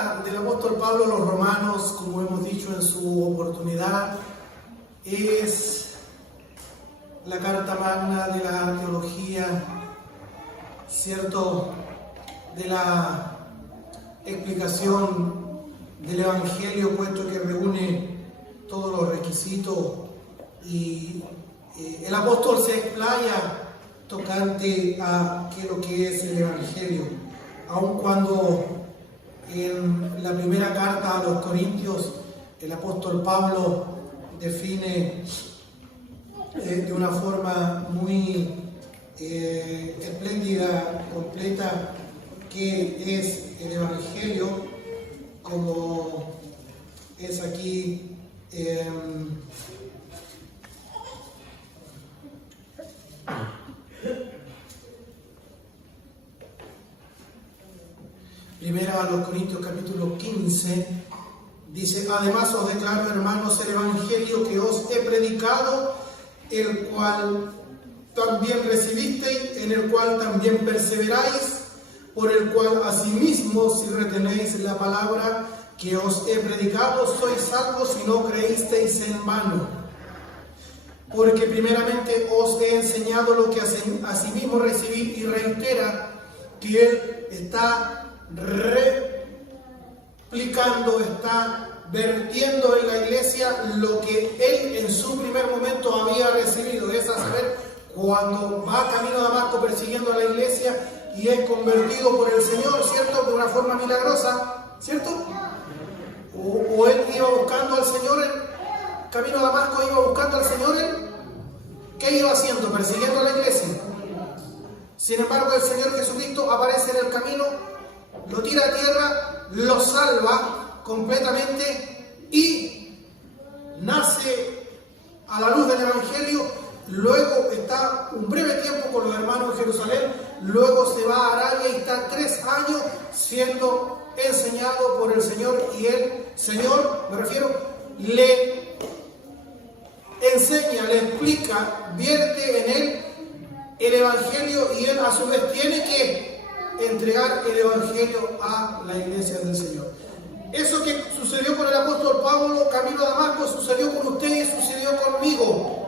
carta del apóstol Pablo a los romanos, como hemos dicho en su oportunidad, es la carta magna de la teología, ¿cierto?, de la explicación del Evangelio, puesto que reúne todos los requisitos y el apóstol se explaya tocante a lo que es el Evangelio, aun cuando en la primera carta a los Corintios el apóstol Pablo define de una forma muy espléndida, completa, qué es el Evangelio, como es aquí Primera a los Corintios capítulo 15, dice: además os declaro, hermanos, el Evangelio que os he predicado, el cual también recibisteis, en el cual también perseveráis, por el cual asimismo, si retenéis la palabra que os he predicado, sois salvos si no creísteis en vano. Porque primeramente os he enseñado lo que asimismo recibí, y reitera que él está replicando, está vertiendo en la iglesia lo que él en su primer momento había recibido, es a saber, cuando va camino a Damasco persiguiendo a la iglesia y es convertido por el Señor, ¿cierto?, de una forma milagrosa, ¿cierto? O él iba buscando al Señor, camino a Damasco iba buscando al Señor, ¿qué iba haciendo? Persiguiendo a la iglesia. Sin embargo, el Señor Jesucristo aparece en el camino, lo tira a tierra, lo salva completamente y nace a la luz del Evangelio. Luego está un breve tiempo con los hermanos en Jerusalén, luego se va a Arabia y está 3 años siendo enseñado por el Señor, y el Señor, me refiero, le enseña, le explica, vierte en él el Evangelio, y él a su vez tiene que entregar el Evangelio a la iglesia del Señor. Eso que sucedió con el apóstol Pablo camino a Damasco sucedió con usted y sucedió conmigo.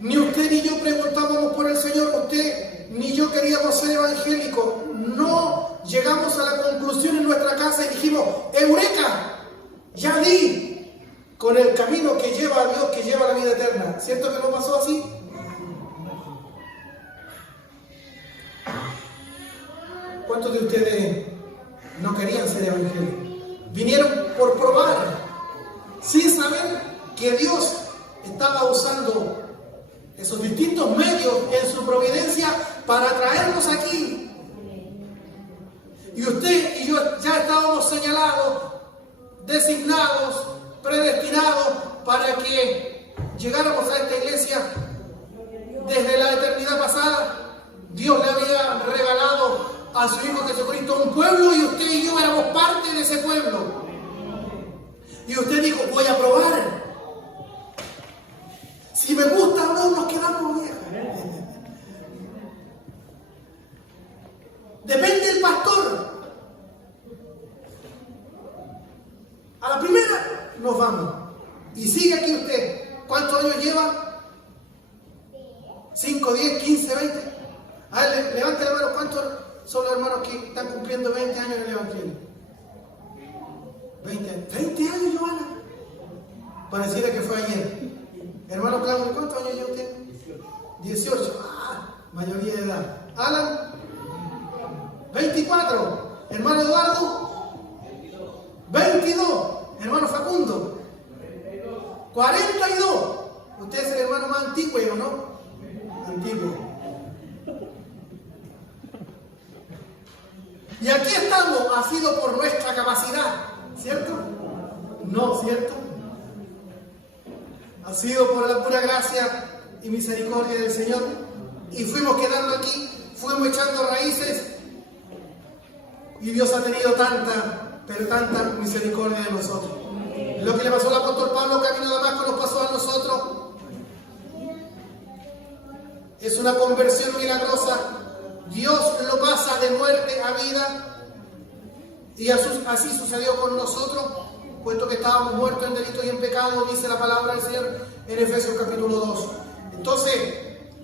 Ni usted ni yo preguntábamos por el Señor, usted ni yo queríamos ser evangélicos. No llegamos a la conclusión en nuestra casa y dijimos: ¡Eureka! Ya di con el camino que lleva a Dios, que lleva a la vida eterna. ¿Cierto que no pasó así? ¿Cuántos de ustedes no querían ser evangélicos? Vinieron por probar, sin saber que Dios estaba usando esos distintos medios en su providencia para traernos aquí. Y usted y yo ya estábamos señalados, designados, predestinados para que llegáramos a esta iglesia. Desde la eternidad pasada, Dios le había regalado a su Hijo Jesucristo un pueblo, y usted y yo éramos parte de ese pueblo. Y usted dijo: voy a probar. Si me gusta o no, nos quedamos bien. Depende del pastor. A la primera nos vamos. Y sigue aquí usted. ¿Cuántos años lleva? 5, 10, 15, 20. A ver, levante la mano. ¿Cuántos son los hermanos que están cumpliendo 20 años en el Evangelio? 20 años. 20 años, Giovanna. Pareciera que fue ayer. Hermano Claudio, ¿cuántos años lleva usted? 18. Mayoría de edad. Alan, 24. Hermano Eduardo, 22. Hermano Facundo, 42. Usted es el hermano más antiguo, ¿o no? Antiguo. Y aquí estamos, ha sido por nuestra capacidad, ¿cierto? No, ¿cierto? Ha sido por la pura gracia y misericordia del Señor. Y fuimos quedando aquí, fuimos echando raíces. Y Dios ha tenido tanta, pero tanta misericordia de nosotros. Lo que le pasó al apóstol Pablo camino a Damasco nos pasó a nosotros. Es una conversión milagrosa. Dios lo pasa de muerte a vida. Y así sucedió con nosotros, puesto que estábamos muertos en delitos y en pecado, dice la palabra del Señor en Efesios capítulo 2. Entonces,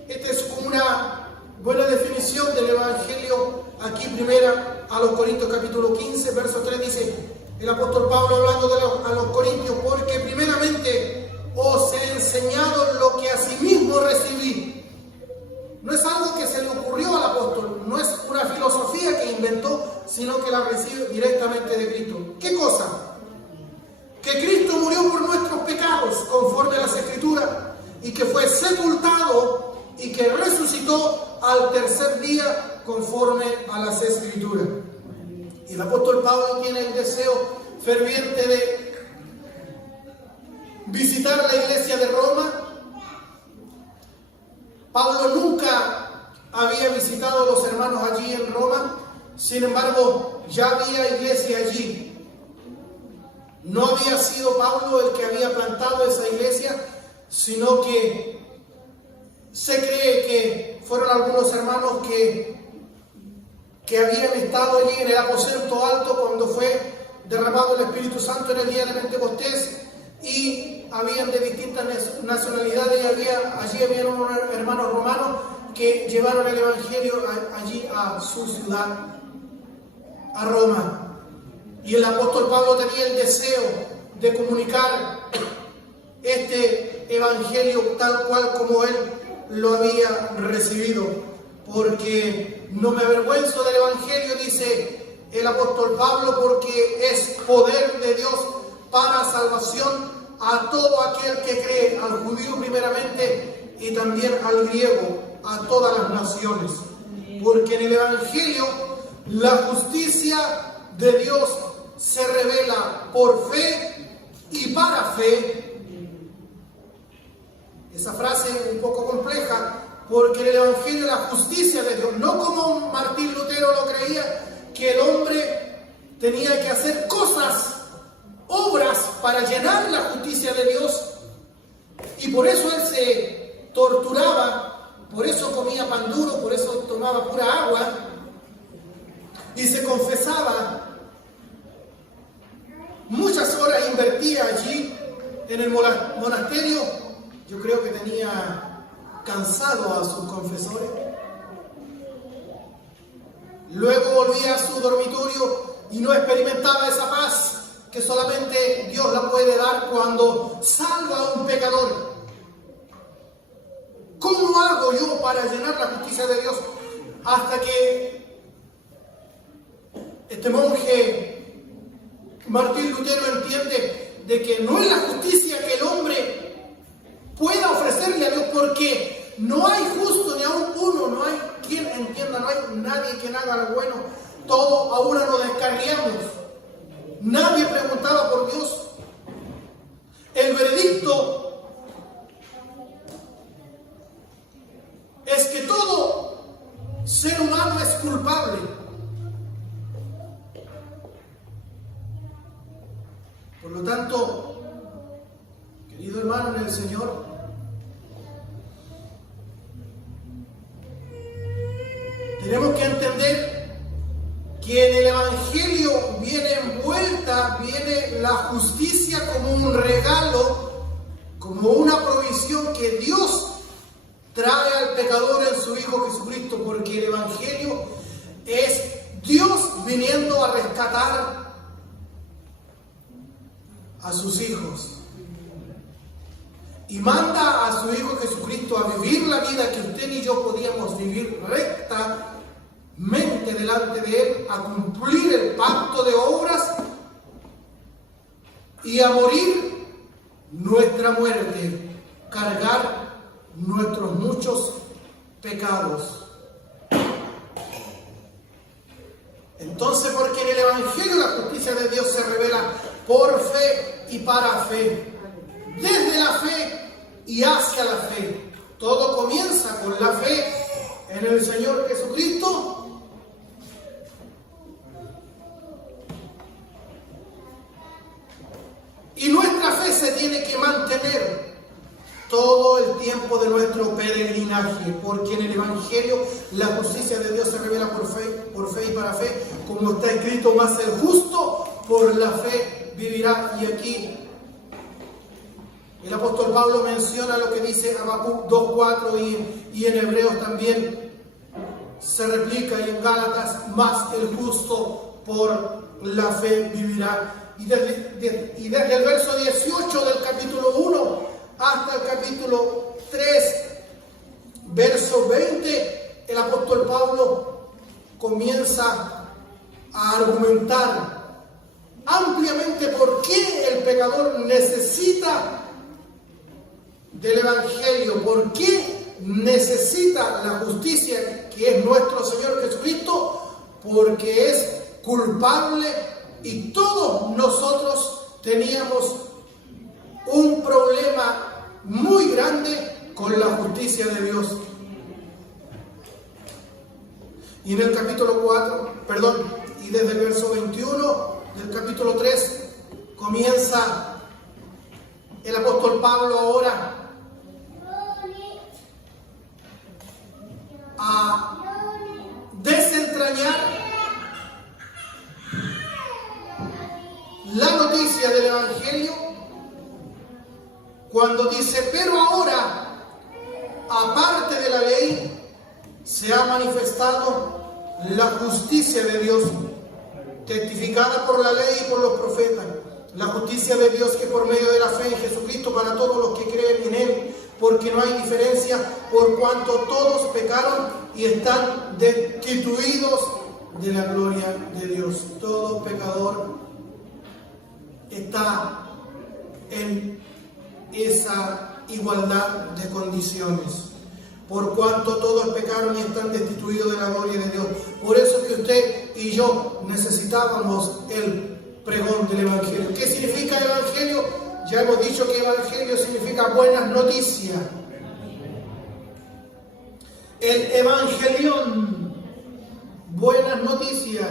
esta es como una buena definición del Evangelio. Aquí primera a los Corintios capítulo 15, verso 3 dice el apóstol Pablo hablando a los Corintios: porque primeramente os he enseñado lo que asimismo recibí. No es algo que se le ocurrió al apóstol, no es una filosofía que inventó, sino que la recibe directamente de Cristo. ¿Qué cosa? Que Cristo murió por nuestros pecados, conforme a las Escrituras, y que fue sepultado y que resucitó al tercer día, conforme a las Escrituras. Y el apóstol Pablo tiene el deseo ferviente de visitar la iglesia de Roma. Pablo nunca había visitado a los hermanos allí en Roma, sin embargo, ya había iglesia allí. No había sido Pablo el que había plantado esa iglesia, sino que se cree que fueron algunos hermanos que habían estado allí en el aposento alto cuando fue derramado el Espíritu Santo en el día de Pentecostés, y habían de distintas nacionalidades, y allí había unos hermanos romanos que llevaron el Evangelio allí a su ciudad, a Roma. Y el apóstol Pablo tenía el deseo de comunicar este Evangelio tal cual como él lo había recibido. Porque no me avergüenzo del Evangelio, dice el apóstol Pablo, porque es poder de Dios para salvación a todo aquel que cree, al judío primeramente y también al griego, a todas las naciones. Porque en el Evangelio la justicia de Dios se revela por fe y para fe. Esa frase es un poco compleja, porque en el Evangelio la justicia de Dios, no como Martín Lutero lo creía, que el hombre tenía que hacer cosas, obras para llenar la justicia de Dios, y por eso él se torturaba, por eso comía pan duro, por eso tomaba pura agua y se confesaba. Muchas horas invertía allí en el monasterio. Yo creo que tenía cansado a sus confesores. Luego volvía a su dormitorio y no experimentaba esa paz que solamente Dios la puede dar cuando salva a un pecador. ¿Cómo hago yo para llenar la justicia de Dios? Hasta que este monje Martín Lutero entiende de que no es la justicia que el hombre pueda ofrecerle a Dios, porque no hay justo ni aún uno, no hay quien entienda, no hay nadie que haga lo bueno. Todos a una nos descarriamos. Nadie preguntaba por Dios. El veredicto es que todo ser humano es culpable. Por lo tanto, querido hermano en el Señor, tenemos que entender que en el Evangelio viene la justicia como un regalo, como una provisión que Dios trae al pecador en su Hijo Jesucristo, porque el Evangelio es Dios viniendo a rescatar a sus hijos. Y manda a su Hijo Jesucristo a vivir la vida que usted y yo podíamos vivir rectamente delante de Él, a cumplir el pacto de obras y a morir nuestra muerte, cargar nuestros muchos pecados. Entonces, porque en el Evangelio la justicia de Dios se revela por fe y para fe, desde la fe y hacia la fe. Todo comienza con la fe en el Señor Jesucristo. Y nuestra fe se tiene que mantener todo el tiempo de nuestro peregrinaje, porque en el Evangelio la justicia de Dios se revela por fe y para fe, como está escrito: mas el justo por la fe vivirá. Y aquí el apóstol Pablo menciona lo que dice Habacuc 2:4 y en Hebreos también se replica, y en Gálatas: más el justo por la fe vivirá. Y desde el verso 18 del capítulo 1 hasta el capítulo 3, verso 20, el apóstol Pablo comienza a argumentar ampliamente por qué el pecador necesita del Evangelio, por qué necesita la justicia que es nuestro Señor Jesucristo, porque es culpable y todos nosotros teníamos un problema muy grande con la justicia de Dios. Y en el capítulo 4, y desde el verso 21 del capítulo 3 comienza el apóstol Pablo ahora a desentrañar la noticia del Evangelio cuando dice: pero ahora, aparte de la ley, se ha manifestado la justicia de Dios, testificada por la ley y por los profetas, la justicia de Dios que por medio de la fe en Jesucristo para todos los que creen en Él, porque no hay diferencia, por cuanto todos pecaron y están destituidos de la gloria de Dios. Todo pecador está en esa igualdad de condiciones. Por cuanto todos pecaron y están destituidos de la gloria de Dios. Por eso que usted y yo necesitábamos el pregón del Evangelio. ¿Qué significa el Evangelio? Ya hemos dicho que Evangelio significa buenas noticias. El Evangelión, buenas noticias.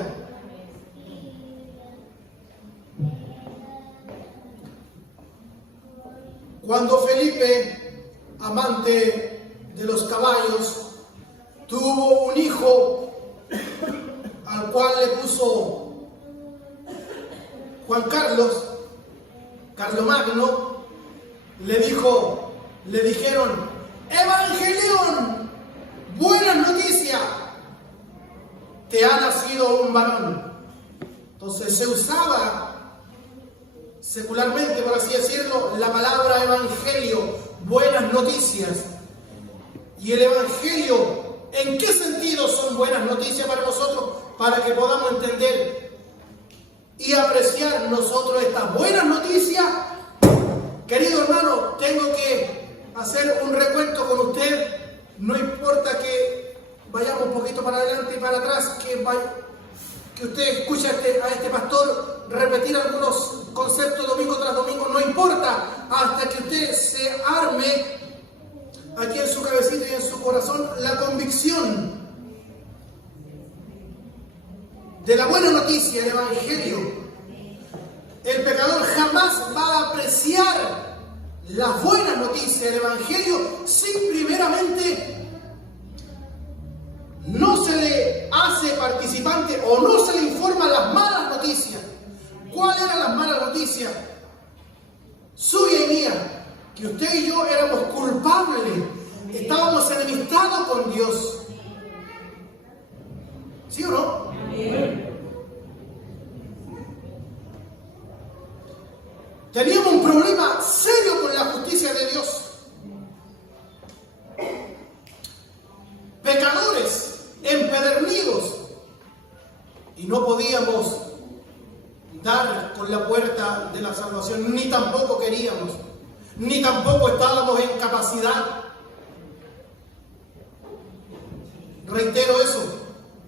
Cuando Felipe, amante de los caballos, tuvo un hijo al cual le puso Juan Carlos, Carlomagno, le dijeron: Evangelión, buenas noticias, te ha nacido un varón. Entonces se usaba secularmente, por así decirlo, la palabra evangelio, buenas noticias. Y el Evangelio, ¿en qué sentido son buenas noticias para nosotros? Para que podamos entender y apreciar nosotros estas buenas noticias. Querido hermano, tengo que hacer un recuento con usted. No importa que vayamos un poquito para adelante y para atrás, que usted escuche a este pastor repetir algunos conceptos domingo tras domingo. No importa, hasta que usted se arme aquí en su cabecita y en su corazón la convicción de la buena noticia, el Evangelio. El pecador jamás va a apreciar la buena noticia del Evangelio si primeramente no se le hace participante o no se le informa las malas noticias. ¿Cuáles eran las malas noticias? Suya y mía. Que usted y yo éramos culpables, estábamos enemistados con Dios. ¿Sí o no? Teníamos un problema serio con la justicia de Dios. Pecadores, empedernidos, y no podíamos dar con la puerta de la salvación, ni tampoco queríamos. Ni tampoco estábamos en capacidad. Reitero eso,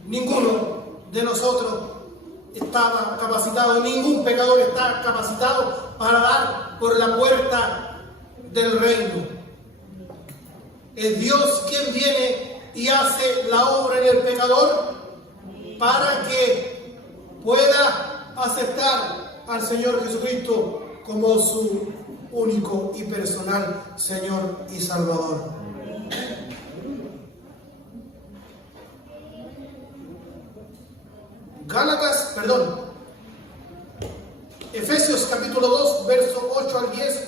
ninguno de nosotros estaba capacitado, ningún pecador está capacitado para dar por la puerta del reino. Es Dios quien viene y hace la obra en el pecador para que pueda aceptar al Señor Jesucristo como su único y personal Señor y Salvador. Efesios capítulo 2, verso 8 al 10.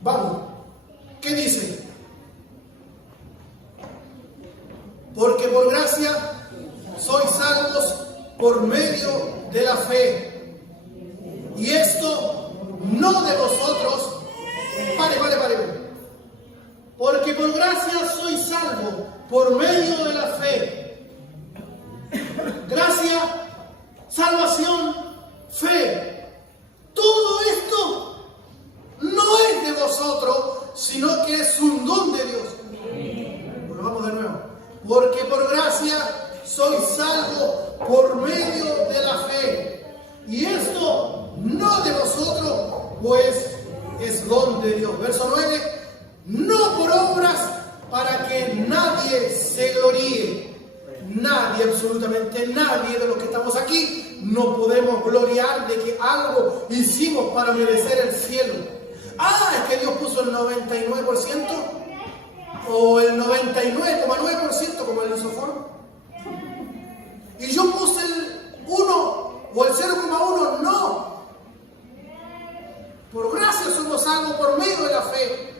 Vamos. ¿Qué dice? Porque por gracia sois salvos por medio de la fe. Y esto no de vosotros. Pare. Porque por gracia sois salvos por medio de la fe. Gracia, salvación, fe. Todo esto no es de vosotros, sino que es un don de Dios. Bueno, vamos de nuevo. Porque por gracia sois salvos por medio de la fe. Y esto no de vosotros, pues es don de Dios. Verso 9. No por obras para que nadie se gloríe. Nadie, absolutamente nadie de los que estamos aquí, no podemos gloriar de que algo hicimos para merecer el cielo. Es que Dios puso el 99% o el 99,9% como el isoform. Y yo puse el 1 o el 0,1. No. Por gracia somos salvos por medio de la fe.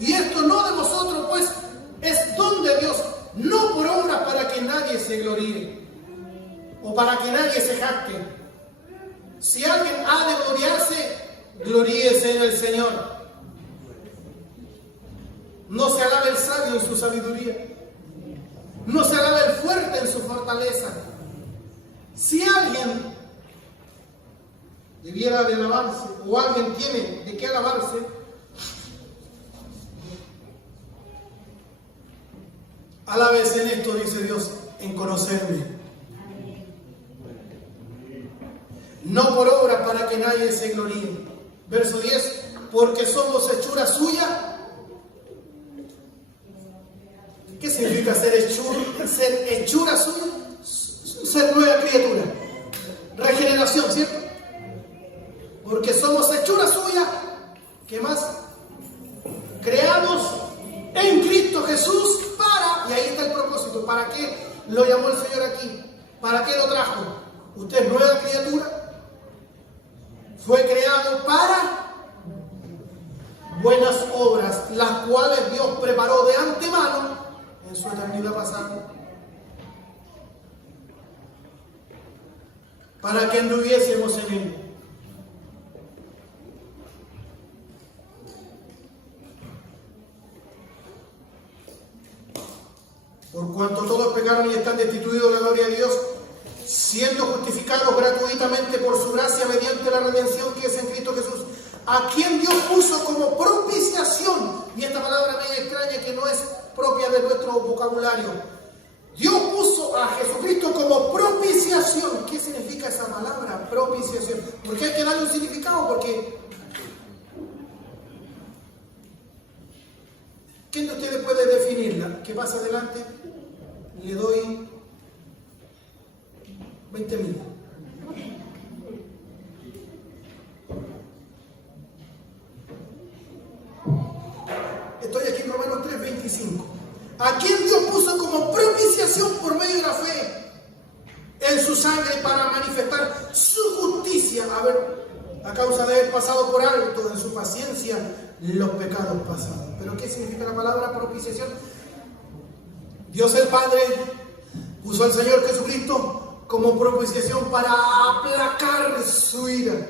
Y esto no de vosotros, pues es don de Dios, no por obras para que nadie se gloríe o para que nadie se jacte. Si alguien ha de gloriarse, gloríese en el Señor. No se alabe el sabio en su sabiduría, no se alabe el fuerte en su fortaleza. Si alguien debiera de alabarse o alguien tiene de qué alabarse, alabes en esto, dice Dios, en conocerme. No por obra para que nadie se gloríe. Verso 10. Porque somos hechura suya. ¿Qué significa ser hechura suya? Ser nueva criatura. Regeneración, ¿cierto? Porque somos hechura suya. ¿Qué más? Creados en Cristo Jesús para, y ahí está el propósito, ¿para qué lo llamó el Señor aquí? ¿Para qué lo trajo? Usted es nueva criatura, fue creado para buenas obras, las cuales Dios preparó de antemano en su eternidad pasada, para que anduviésemos en Él. Por cuanto todos pecaron y están destituidos de la gloria de Dios, siendo justificados gratuitamente por su gracia mediante la redención que es en Cristo Jesús, a quien Dios puso como propiciación. Y esta palabra media extraña que no es propia de nuestro vocabulario. Dios puso a Jesucristo como propiciación. ¿Qué significa esa palabra, propiciación? Porque hay que darle un significado, porque ¿quién de ustedes puede definirla? ¿Qué pasa adelante? Le doy 20.000. Estoy aquí en Romanos 3:25. ¿A quién Dios puso como propiciación por medio de la fe en su sangre para manifestar su justicia? A ver, a causa de haber pasado por alto en su paciencia los pecados pasados. ¿Pero qué significa la palabra propiciación? Dios el Padre puso al Señor Jesucristo como propiciación para aplacar su ira.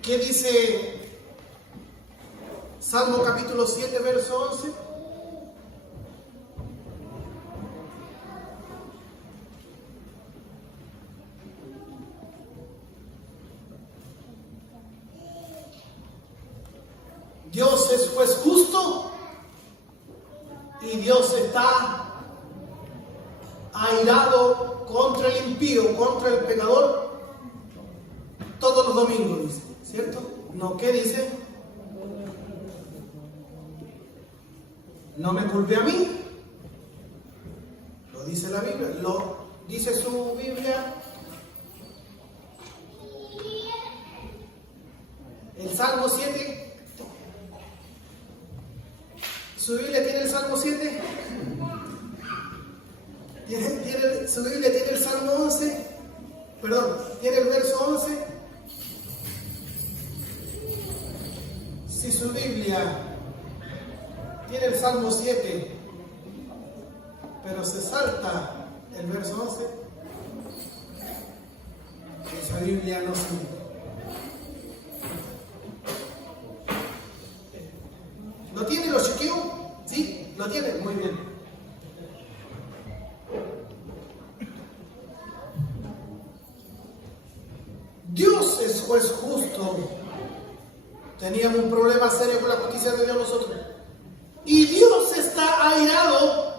¿Qué dice Salmo capítulo 7, verso 11? Dios es juez justo y Dios está airado contra el impío, contra el pecador, todos los domingos, dice, ¿cierto? No, ¿qué dice? No me culpe a mí, lo dice la Biblia, lo dice su Biblia. El Salmo 7. ¿Su Biblia tiene el Salmo 7? Su Biblia tiene el Salmo 11, tiene el verso 11. Si su Biblia tiene el Salmo 7, pero se salta el verso 11, esa Biblia no sirve. ¿Lo tiene? ¿Lo chequeo? ¿Sí? ¿Lo tiene? Muy bien. Dios es juez justo. Teníamos un problema serio con la justicia de Dios nosotros. Y Dios está airado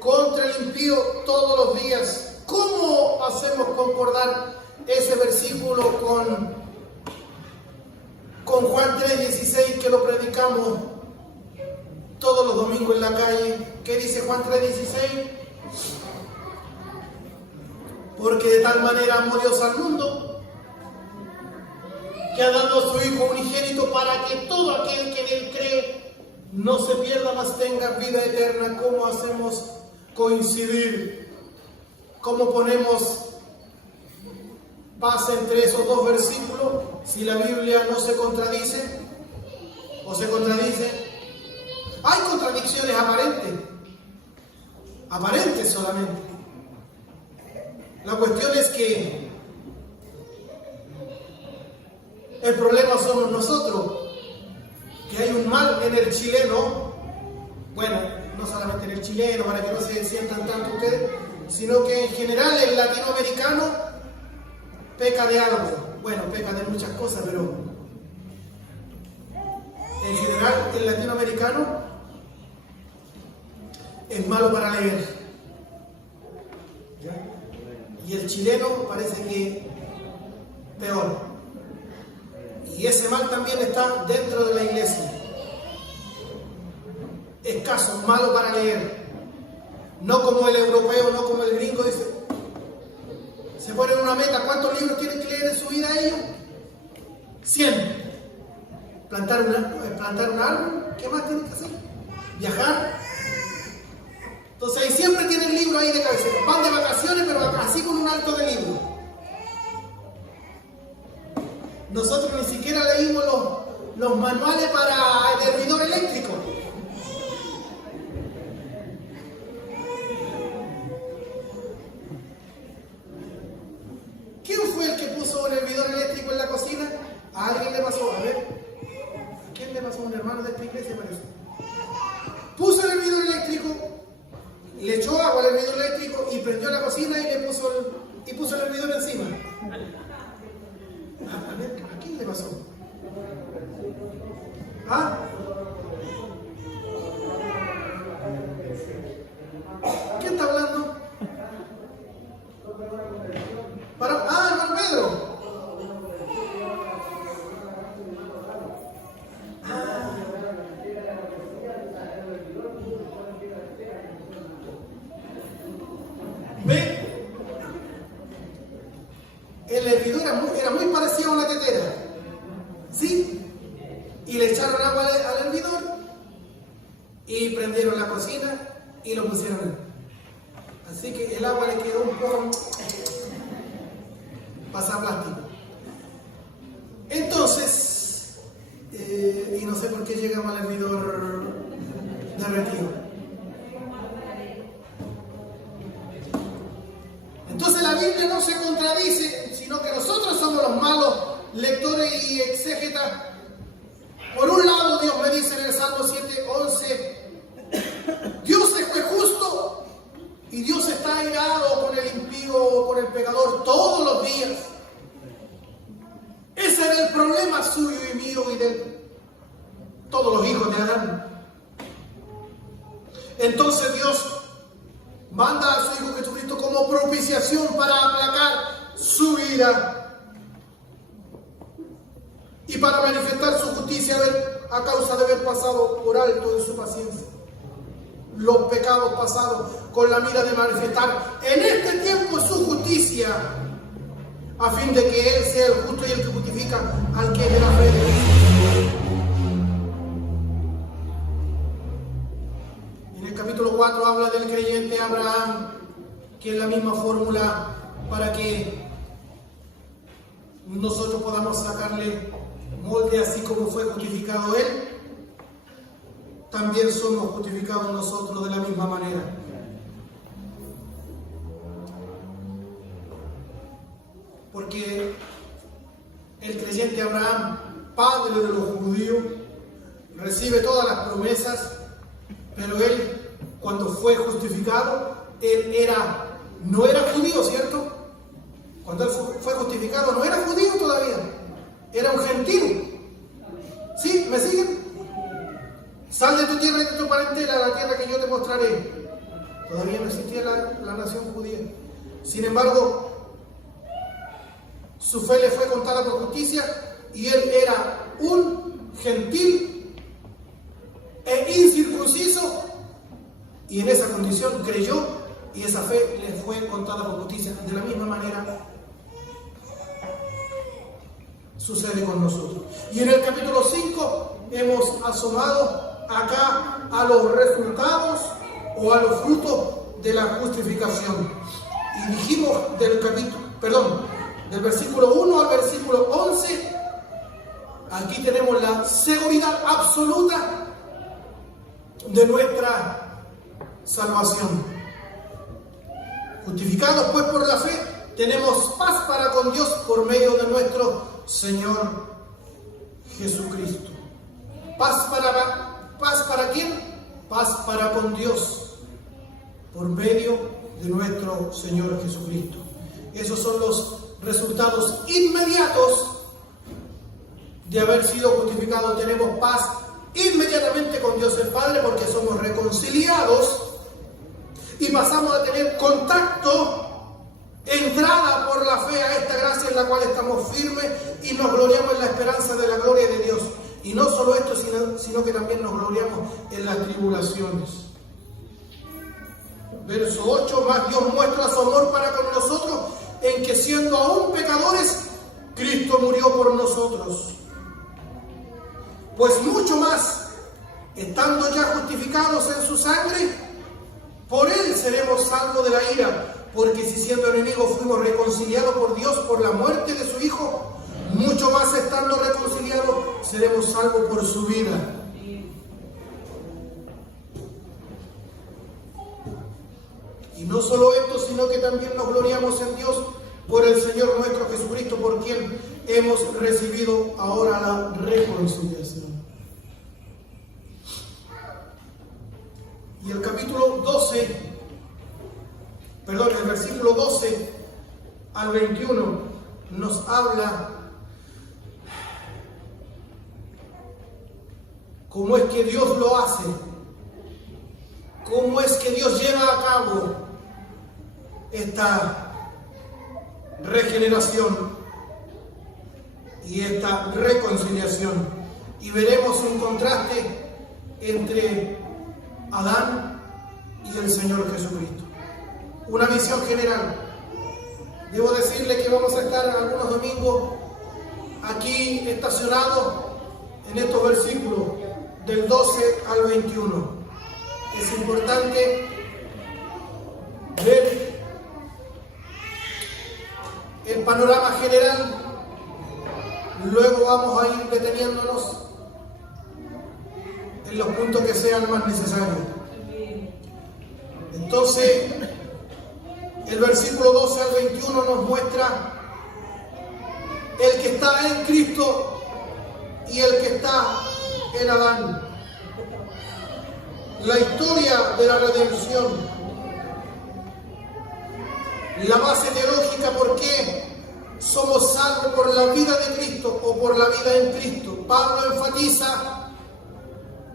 contra el impío todos los días. ¿Cómo hacemos concordar ese versículo con Juan 3:16, que lo predicamos todos los domingos en la calle? ¿Qué dice Juan 3:16? Porque de tal manera amó Dios al mundo, que ha dado a su Hijo unigénito, para que todo aquel que en Él cree no se pierda, mas tenga vida eterna. ¿Cómo hacemos coincidir? ¿Cómo ponemos paz entre esos dos versículos si la Biblia no se contradice o se contradice? Hay contradicciones aparentes solamente. La cuestión es que el problema somos nosotros, que hay un mal en el chileno. Bueno, no solamente en el chileno, para que no se sientan tanto ustedes, sino que en general el latinoamericano peca de algo. Bueno, peca de muchas cosas, pero en general el latinoamericano es malo para leer. Y el chileno parece que peor. Y ese mal también está dentro de la iglesia. Escaso, malo para leer. No como el europeo, no como el gringo, dice. Se ponen una meta. ¿Cuántos libros tienen que leer en su vida ellos? 100. Plantar un árbol. ¿Qué más tienen que hacer? Viajar. Entonces ahí siempre tienen libros ahí de cabecera. Van de vacaciones, pero así con un alto de libros. Nosotros ni siquiera leímos los manuales para el hervidor eléctrico. ¿Quién fue el que puso el hervidor eléctrico en la cocina? ¿A alguien le pasó? A ver. ¿A quién le pasó? Un hermano de esta iglesia, parece. Puso el hervidor eléctrico, le echó agua al hervidor eléctrico y prendió la cocina y puso el hervidor encima. A ver, ¿a quién le pasó? ¿Ah? ¿Quién está hablando? Hermano Pedro. ¿Ve? El hervidor era muy parecido a una tetera. ¿Sí? Y le echaron agua al hervidor y prendieron la cocina y lo pusieron. Así que el agua le quedó un poco pasaplástico. Entonces, y no sé por qué llegamos al hervidor derretido. Entonces la Biblia no se contradice, sino que nosotros somos los malos lectores y exégetas. Por un lado, Dios me dice en el Salmo 7:11, Dios es juez justo y Dios está airado con el impío, con el pecador todos los días. Ese era el problema suyo y mío y de todos los hijos de Adán. Entonces Dios manda a su Hijo Jesucristo como propiciación para aplacar su ira y para manifestar su justicia a causa de haber pasado por alto en su paciencia los pecados pasados, con la mira de manifestar en este tiempo su justicia, a fin de que Él sea el justo y el que justifica al que es de la fe. En el capítulo 4 habla del creyente Abraham, que es la misma fórmula para que nosotros podamos sacarle molde, así como fue justificado Él, también somos justificados nosotros de la misma manera. Porque el creyente Abraham, padre de los judíos, recibe todas las promesas, pero él, cuando fue justificado, él no era judío, ¿cierto? Cuando él fue justificado no era judío todavía, era un gentil. ¿Sí? ¿Me siguen? Sal de tu tierra y de tu parentela a la tierra que yo te mostraré. Todavía no existía la nación judía. Sin embargo, su fe le fue contada por justicia y él era un gentil e incircunciso, y en esa condición creyó y esa fe le fue contada por justicia. De la misma manera sucede con nosotros. Y en el capítulo 5 hemos asomado acá a los resultados o a los frutos de la justificación. Y dijimos del versículo 1 al versículo 11, aquí tenemos la seguridad absoluta de nuestra salvación. Justificados pues por la fe, tenemos paz para con Dios por medio de nuestro Señor Jesucristo. ¿Paz para quién? Paz para con Dios por medio de nuestro Señor Jesucristo. Esos son los resultados inmediatos de haber sido justificados. Tenemos paz inmediatamente con Dios el Padre porque somos reconciliados y pasamos a tener contacto, entrada por la fe a esta gracia en la cual estamos firmes y nos gloriamos en la esperanza de la gloria de Dios. Y no solo esto, sino que también nos gloriamos en las tribulaciones. Verso 8, más Dios muestra su amor para con nosotros en que siendo aún pecadores, Cristo murió por nosotros. Pues mucho más, estando ya justificados en su sangre, por Él seremos salvos de la ira. Porque si siendo enemigos fuimos reconciliados por Dios por la muerte de su Hijo, mucho más estando reconciliados seremos salvos por su vida. Y no solo esto, sino que también nos gloriamos en Dios por el Señor nuestro Jesucristo, por quien hemos recibido ahora la reconciliación. Y el versículo 12 al 21 nos habla cómo es que Dios lo hace, cómo es que Dios lleva a cabo esta regeneración y esta reconciliación. Y veremos un contraste entre Adán y el Señor Jesucristo. Una visión general. Debo decirle que vamos a estar algunos domingos aquí estacionados en estos versículos del 12 al 21. Es importante ver el panorama general. Luego vamos a ir deteniéndonos en los puntos que sean más necesarios. Entonces, el versículo 12 al 21 nos muestra el que está en Cristo y el que está en Adán. La historia de la redención. La base teológica, ¿por qué somos salvos por la vida de Cristo o por la vida en Cristo? Pablo enfatiza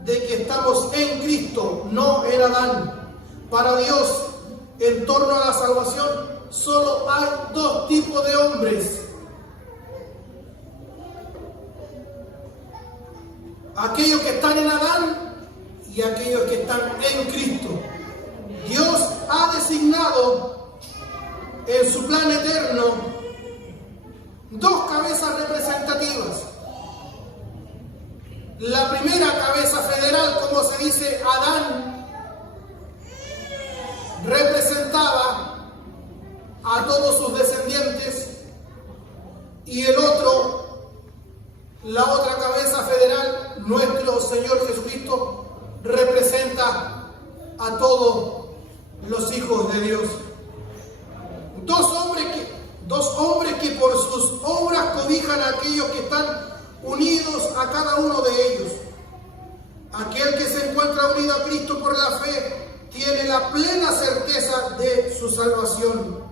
de que estamos en Cristo, no en Adán. Para Dios, en torno a la salvación, solo hay dos tipos de hombres: aquellos que están en Adán y aquellos que están en Cristo. Dios ha designado en su plan eterno dos cabezas representativas. La primera cabeza federal, como se dice, Adán, representaba a todos sus descendientes, y el otro, la otra cabeza federal, nuestro Señor Jesucristo, representa a todos los hijos de Dios. Dos hombres que por sus obras cobijan a aquellos que están unidos a cada uno de ellos. Aquel que se encuentra unido a Cristo por la fe tiene la plena certeza de su salvación.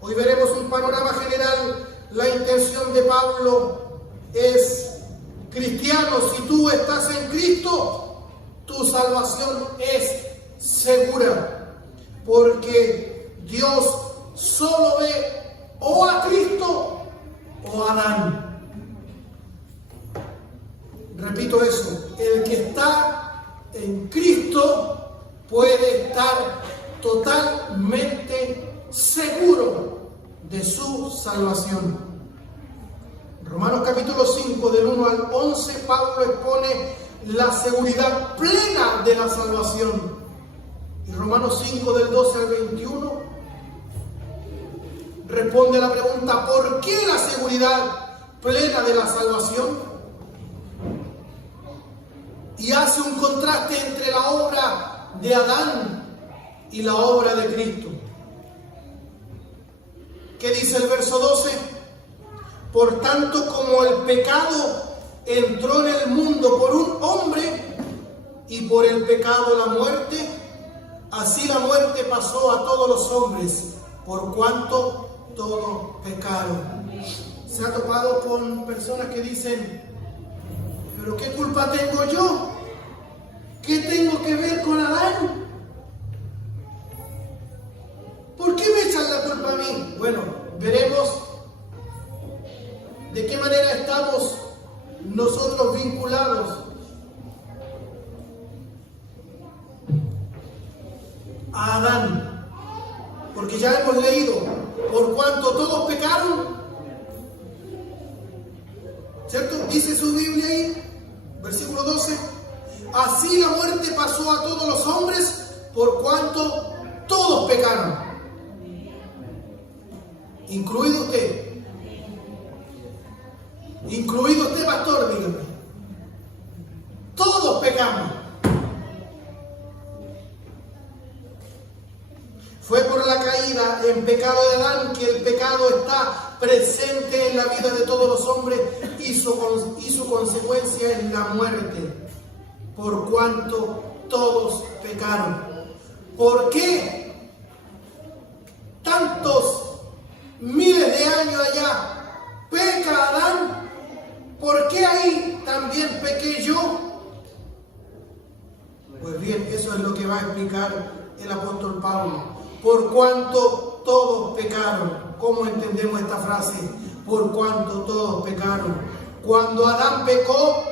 Hoy veremos un panorama general. La intención de Pablo es: cristiano, si tú estás en Cristo, tu salvación es segura, porque Dios solo ve o a Cristo o a Adán. Repito eso: el que está en Cristo puede estar totalmente seguro de su salvación. Romanos capítulo 5, del 1 al 11, Pablo expone la seguridad plena de la salvación. Y Romanos 5, del 12 al 21, responde a la pregunta: ¿por qué la seguridad plena de la salvación? Y hace un contraste entre la obra de Adán y la obra de Cristo. ¿Qué dice el verso 12? Por tanto, como el pecado entró en el mundo por un hombre, y por el pecado la muerte, así la muerte pasó a todos los hombres, por cuanto todos pecaron. ¿Se ha topado con personas que dicen: ¿pero qué culpa tengo yo? ¿Qué tengo que ver con Adán? ¿Por qué me echan la culpa a mí? Bueno, veremos de qué manera estamos nosotros vinculados a Adán. Porque ya hemos leído: por cuanto todos pecaron, ¿cierto? Dice su Biblia ahí, versículo 12: así la muerte pasó a todos los hombres, por cuanto todos pecaron. Incluido usted. Incluido usted, pastor, dígame. Todos pecamos. Fue por la caída en pecado de Adán que el pecado está presente en la vida de todos los hombres, y su consecuencia es la muerte, por cuanto todos pecaron. ¿Por qué tantos miles de años allá peca Adán? ¿Por qué ahí también pequé yo? Pues bien, eso es lo que va a explicar el apóstol Pablo. Por cuanto todos pecaron. ¿Cómo entendemos esta frase? Por cuanto todos pecaron. Cuando Adán pecó,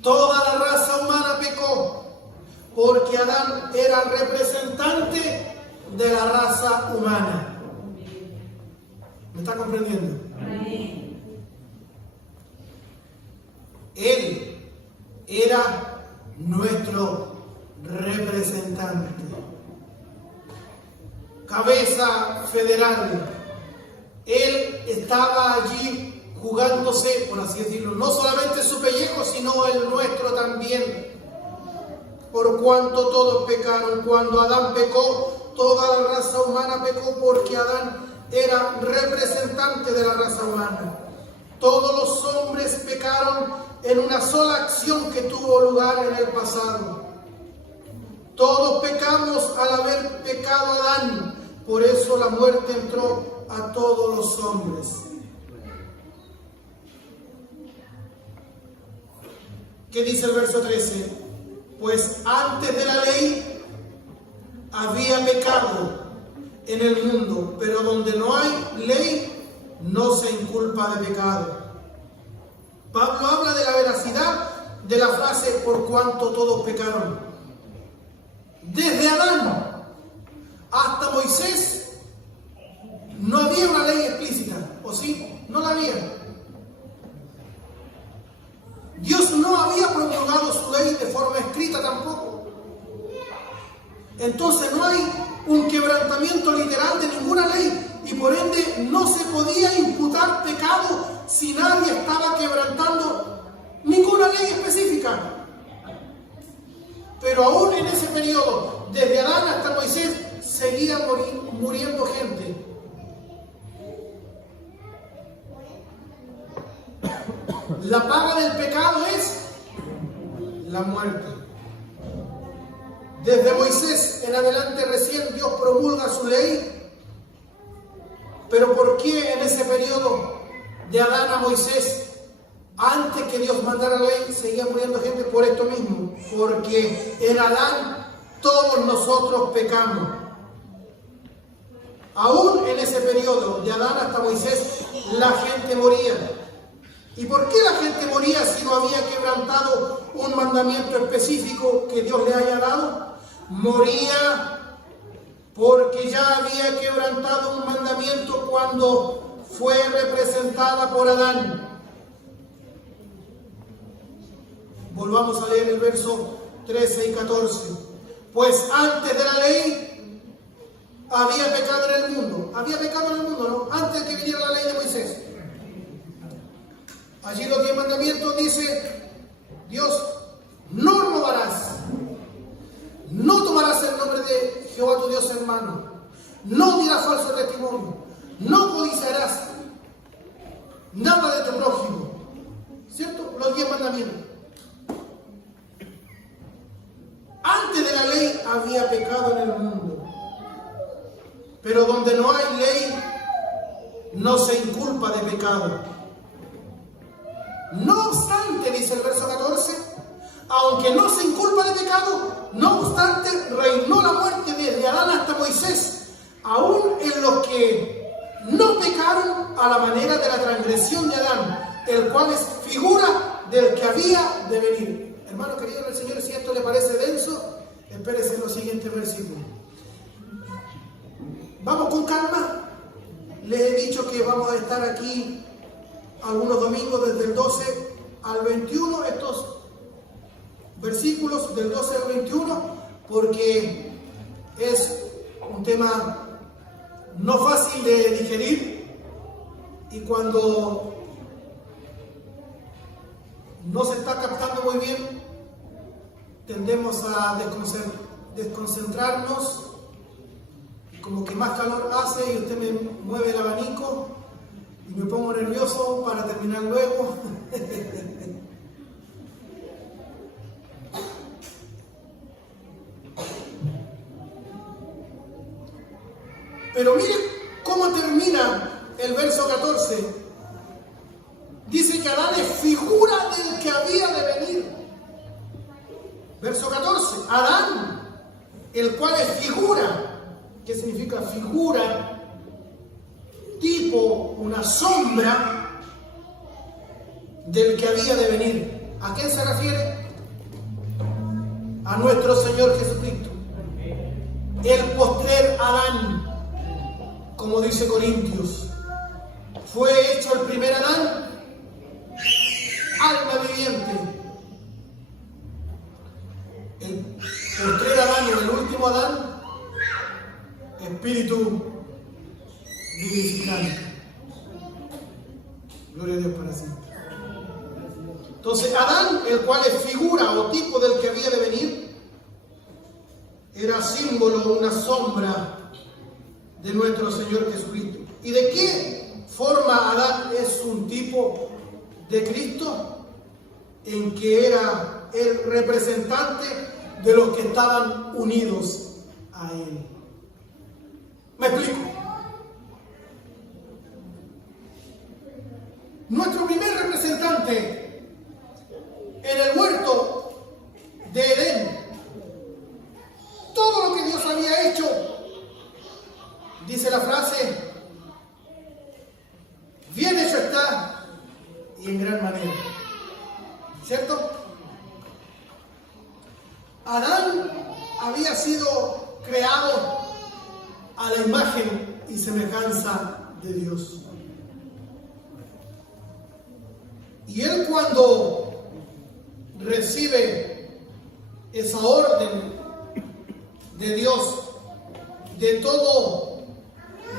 toda la raza humana pecó, porque Adán era representante de la raza humana. ¿Me está comprendiendo? Él era nuestro representante, cabeza federal. Él estaba allí jugándose, por así decirlo, no solamente su pellejo, sino el nuestro también. Por cuanto todos pecaron, cuando Adán pecó, toda la raza humana pecó, porque Adán era representante de la raza humana. Todos los hombres pecaron en una sola acción que tuvo lugar en el pasado. Todos pecamos al haber pecado Adán, por eso la muerte entró a todos los hombres. ¿Qué dice el verso 13? Pues antes de la ley había pecado en el mundo, pero donde no hay ley no se inculpa de pecado. Pablo habla de la veracidad de la frase por cuanto todos pecaron. Desde Adán hasta Moisés no había una ley explícita, ¿o sí? No la había. Dios no había promulgado su ley de forma escrita tampoco. Entonces no hay un quebrantamiento literal de ninguna ley y por ende no se podía imputar pecado si nadie estaba quebrantando ninguna ley específica. Pero aún en ese periodo, desde Adán hasta Moisés, seguía muriendo gente. La paga del pecado es la muerte. Desde Moisés en adelante recién Dios promulga su ley. Pero ¿por qué en ese periodo de Adán a Moisés, antes que Dios mandara la ley, seguía muriendo gente? Por esto mismo, porque en Adán todos nosotros pecamos. Aún en ese periodo de Adán hasta Moisés, la gente moría. ¿Y por qué la gente moría si no había quebrantado un mandamiento específico que Dios le haya dado? Moría porque ya había quebrantado un mandamiento cuando fue representada por Adán. Volvamos a leer el verso 13 y 14. Pues antes de la ley había pecado en el mundo. Había pecado en el mundo, ¿no? Antes de que viniera la ley de Moisés. Allí los 10 mandamientos dice Dios: no robarás, no tomarás el nombre de Jehová tu Dios en vano, no dirás falso testimonio, no codiciarás nada de tu prójimo. ¿Cierto? Los 10 mandamientos. Antes de la ley había pecado en el mundo. Pero donde no hay ley, no se inculpa de pecado. No obstante, dice el verso 14, aunque no se inculpa de pecado, no obstante reinó la muerte desde Adán hasta Moisés, aún en los que no pecaron a la manera de la transgresión de Adán, el cual es figura del que había de venir. Hermano querido del Señor, si esto le parece denso, espérese en los siguientes versículos. Vamos con calma. Les he dicho que vamos a estar aquí algunos domingos desde el 12 al 21, estos versículos del 12 al 21, porque es un tema no fácil de digerir y cuando no se está captando muy bien, tendemos a desconcentrarnos, como que más calor hace y usted me mueve el abanico y me pongo nervioso para terminar luego. Pero mire cómo termina el verso 14. Dice que Adán es figura del que había de venir. Verso 14. Adán, el cual es figura. ¿Qué significa figura? Tipo, una sombra del que había de venir. ¿A quién se refiere? A nuestro Señor Jesucristo. El postrer Adán, como dice Corintios, fue hecho el primer Adán, alma viviente. El postrer Adán y el último Adán, espíritu vivificante. Gloria a Dios para siempre. Entonces Adán, el cual es figura o tipo del que había de venir, era símbolo, una sombra de nuestro Señor Jesucristo. ¿Y de qué forma Adán es un tipo de Cristo? En que era el representante de los que estaban unidos a Él. ¿Me explico? Nuestro primer representante en el huerto de Edén, todo lo que Dios había hecho, dice la frase, bien hecho está y en gran manera. ¿Cierto? Adán había sido creado a la imagen y semejanza de Dios. Y él, cuando recibe esa orden de Dios de todos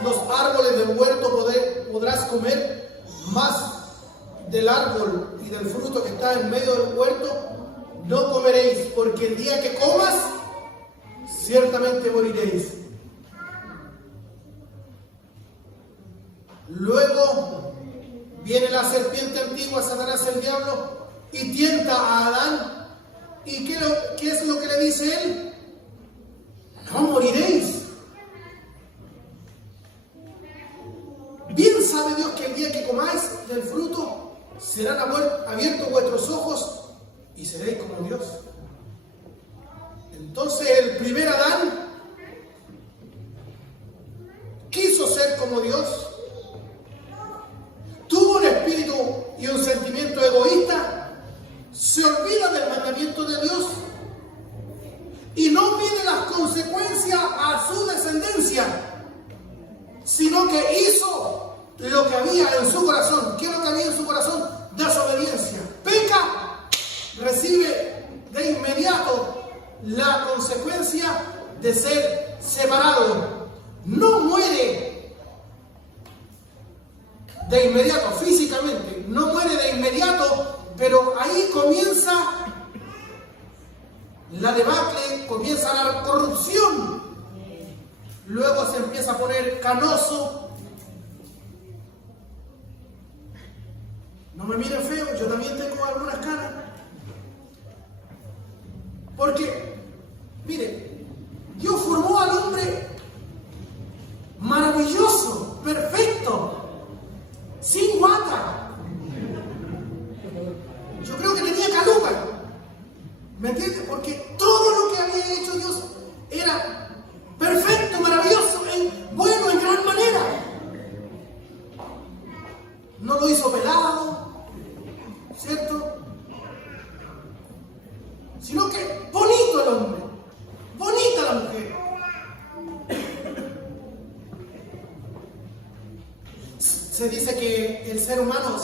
los árboles del huerto podrás comer, más del árbol y del fruto que está en medio del huerto no comeréis, porque el día que comas, ciertamente moriréis. Luego viene la serpiente antigua, Satanás el diablo, y tienta a Adán. ¿Y qué es lo que le dice él? No moriréis. Bien sabe Dios que el día que comáis del fruto serán abiertos vuestros ojos y seréis como Dios. Entonces el primer Adán quiso ser como Dios, tuvo un espíritu y un sentimiento egoísta, se olvida del mandamiento de Dios y no mide las consecuencias a su descendencia, sino que hizo lo que había en su corazón. ¿Qué es lo que había en su corazón? Desobediencia. Peca, recibe de inmediato la consecuencia de ser separado. No muere de inmediato, físicamente, no muere de inmediato, pero ahí comienza la debacle, comienza la corrupción. Luego se empieza a poner canoso. No me miren feo, yo también tengo algunas caras. Porque, mire, Dios formó al hombre maravilloso, perfecto, sin guata. Yo creo que tenía caluga. ¿Me entiendes? Porque todo lo que había hecho Dios era perfecto, maravilloso, bueno en gran manera. No lo hizo pelado, ¿cierto? Sino que bonito el hombre, bonita la mujer. Se dice que el ser humano,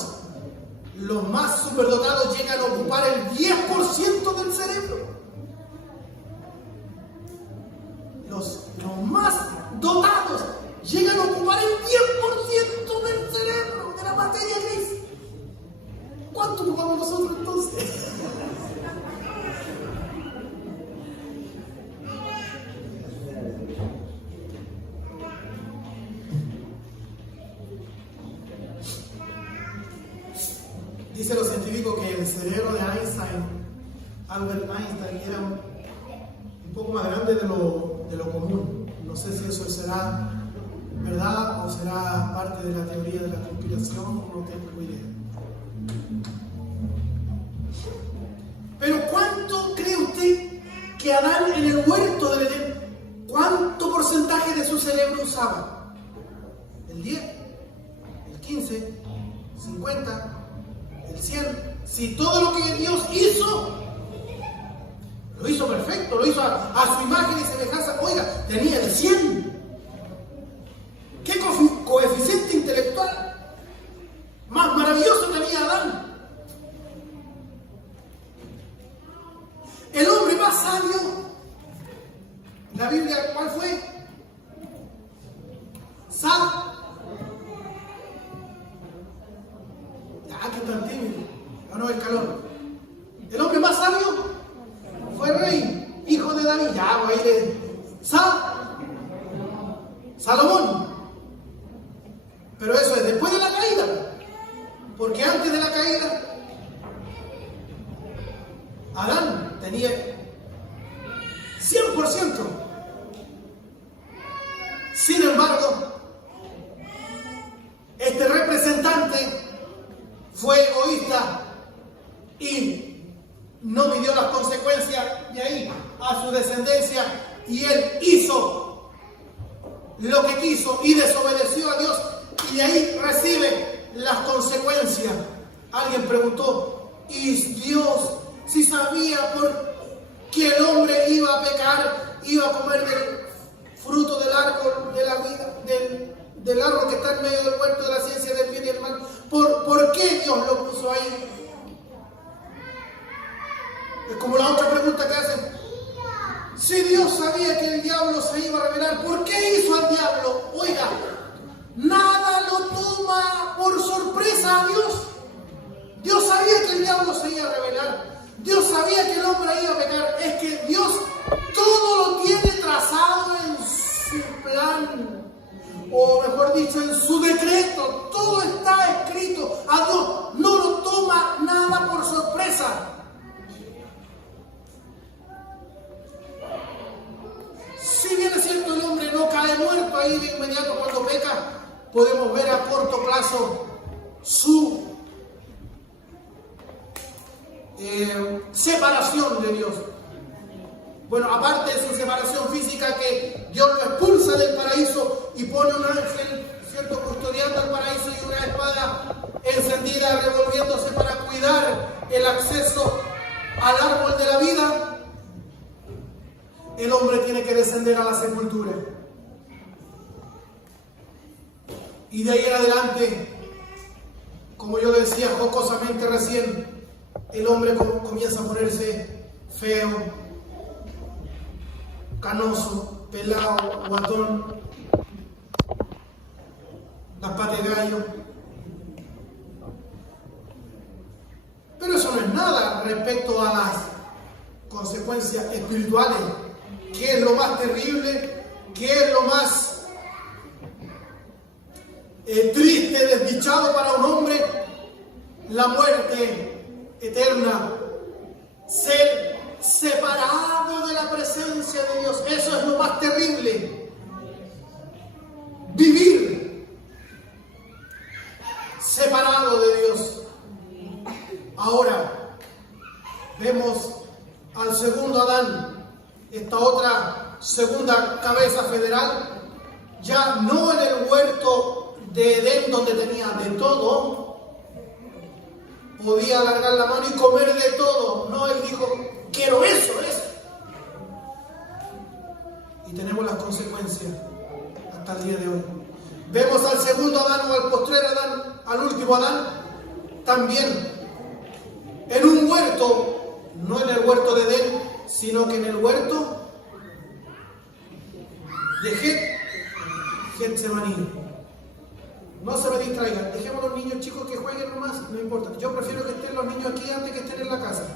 los más superdotados, llegan a ocupar el 10% del cerebro. Los más dotados llegan a ocupar el 10% del cerebro, de la materia gris. ¿Cuánto ocupamos nosotros entonces? Dice los científicos que el cerebro de Albert Einstein, era un poco más grande de lo común. No sé si eso será verdad o será parte de la teoría de la conspiración, no tengo idea. Pero ¿cuánto cree usted que Adán en el huerto del Edén, cuánto porcentaje de su cerebro usaba? ¿El 10? ¿El 15? ¿50? ¿El 100? Si todo lo que Dios hizo, lo hizo perfecto, lo hizo a su imagen y semejanza. Oiga, tenía el 100. ¿Qué coeficiente intelectual más maravilloso tenía Adán? El hombre más sabio, la Biblia, ¿cuál fue? Que tan tímido, ganó el calor. El hombre más sabio fue rey, hijo de David, Salomón. Pero eso es después de la caída, porque antes de la caída Adán tenía 100%. Sin embargo, este representante fue egoísta y no midió las consecuencias de ahí a su descendencia, y él hizo lo que quiso y desobedeció a Dios, y de ahí recibe las consecuencias. Alguien preguntó, ¿y Dios si sabía por que el hombre iba a pecar, iba a comer del fruto del árbol de la vida, del árbol que está en medio del huerto de la ciencia del bien y el mal? ¿Por qué Dios lo puso ahí? Es como la otra pregunta que hacen. Si Dios sabía que el diablo se iba a revelar, ¿por qué hizo al diablo? Oiga, nada lo toma por sorpresa a Dios. Dios sabía que el diablo se iba a revelar. Dios sabía que el hombre iba a pecar. Es que Dios todo lo tiene trazado en su plan. O mejor dicho, en su decreto. Todo está escrito. A Dios no lo toma nada por sorpresa. Si bien es cierto, el hombre no cae muerto ahí de inmediato cuando peca, podemos ver a corto plazo su separación de Dios. Bueno, aparte de su separación física, que Dios lo expulsa del paraíso y pone un ángel, ¿cierto?, custodiando el paraíso y una espada encendida revolviéndose para cuidar el acceso al árbol de la vida. El hombre tiene que descender a la sepultura. Y de ahí en adelante, como yo decía jocosamente recién, el hombre comienza a ponerse feo, canoso, pelado, guatón, las patas de gallo. Pero eso no es nada respecto a las consecuencias espirituales. ¿Qué es lo más terrible? ¿Qué es lo más triste, desdichado para un hombre? La muerte eterna. Ser separado de la presencia de Dios. Eso es lo más terrible. Vivir separado de Dios. Ahora vemos al segundo Adán, esta otra segunda cabeza federal, ya no en el huerto de Edén donde tenía de todo, podía alargar la mano y comer de todo. No, él dijo, quiero eso. Y tenemos las consecuencias hasta el día de hoy. Vemos al segundo Adán o al postrer Adán, al último Adán, también en un huerto, no en el huerto de Edén, sino que en el huerto de Getsemaní. No se me distraigan, dejemos a los niños chicos que jueguen nomás, no importa. Yo prefiero que estén los niños aquí antes que estén en la casa.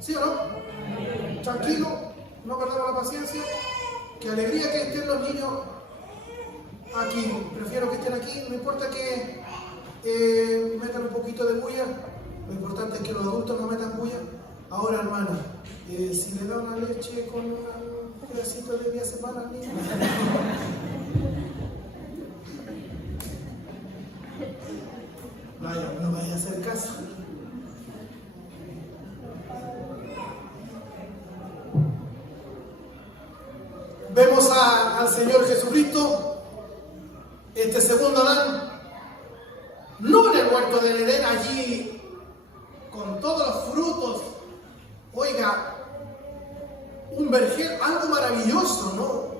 ¿Sí o no? Tranquilo, no perdamos la paciencia. Qué alegría que estén los niños aquí. Prefiero que estén aquí, no importa que metan un poquito de bulla. Lo importante es que los adultos no metan bulla. Ahora, hermana, si le da una leche con un pedacito de 10 semanas al niño. Vaya, no vaya a hacer caso. Vemos al Señor Jesucristo, este segundo Adán, no en el huerto del Edén, allí con todos los frutos. Oiga, un vergel, algo maravilloso, ¿no?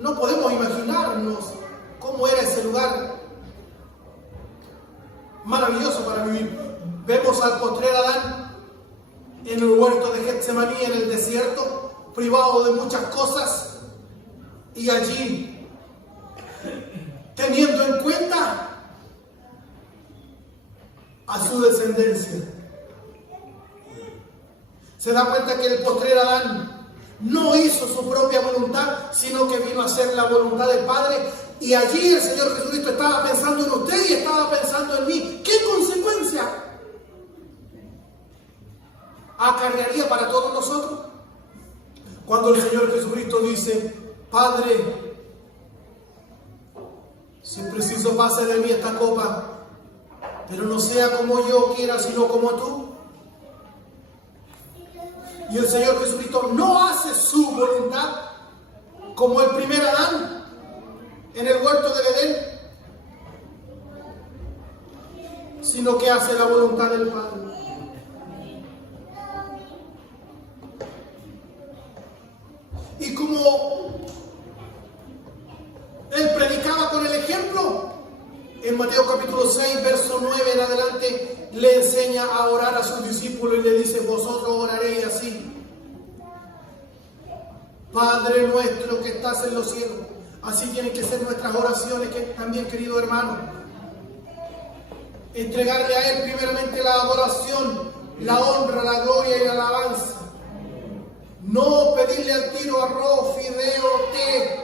No podemos imaginarnos cómo era ese lugar maravilloso para vivir. Vemos al postrer Adán en el huerto de Getsemaní, en el desierto, privado de muchas cosas, y allí, teniendo en cuenta a su descendencia. Se da cuenta que el postrer Adán no hizo su propia voluntad, sino que vino a hacer la voluntad del Padre. Y allí el Señor Jesucristo estaba pensando en usted y estaba pensando en mí. ¿Qué consecuencia acarrearía para todos nosotros? Cuando el Señor Jesucristo dice, Padre, si es preciso pase de mí esta copa, pero no sea como yo quiera, sino como tú. Y el Señor Jesucristo no hace su voluntad como el primer Adán en el huerto del Edén, sino que hace la voluntad del Padre. Y como Él predicaba con el ejemplo, en Mateo capítulo 6, verso 9 en adelante, le enseña a orar a sus discípulos y le dice, vosotros oraréis así. Padre nuestro que estás en los cielos. Así tienen que ser nuestras oraciones también, querido hermano. Entregarle a Él primeramente la adoración, la honra, la gloria y la alabanza. No pedirle al tiro arroz, fideo, té,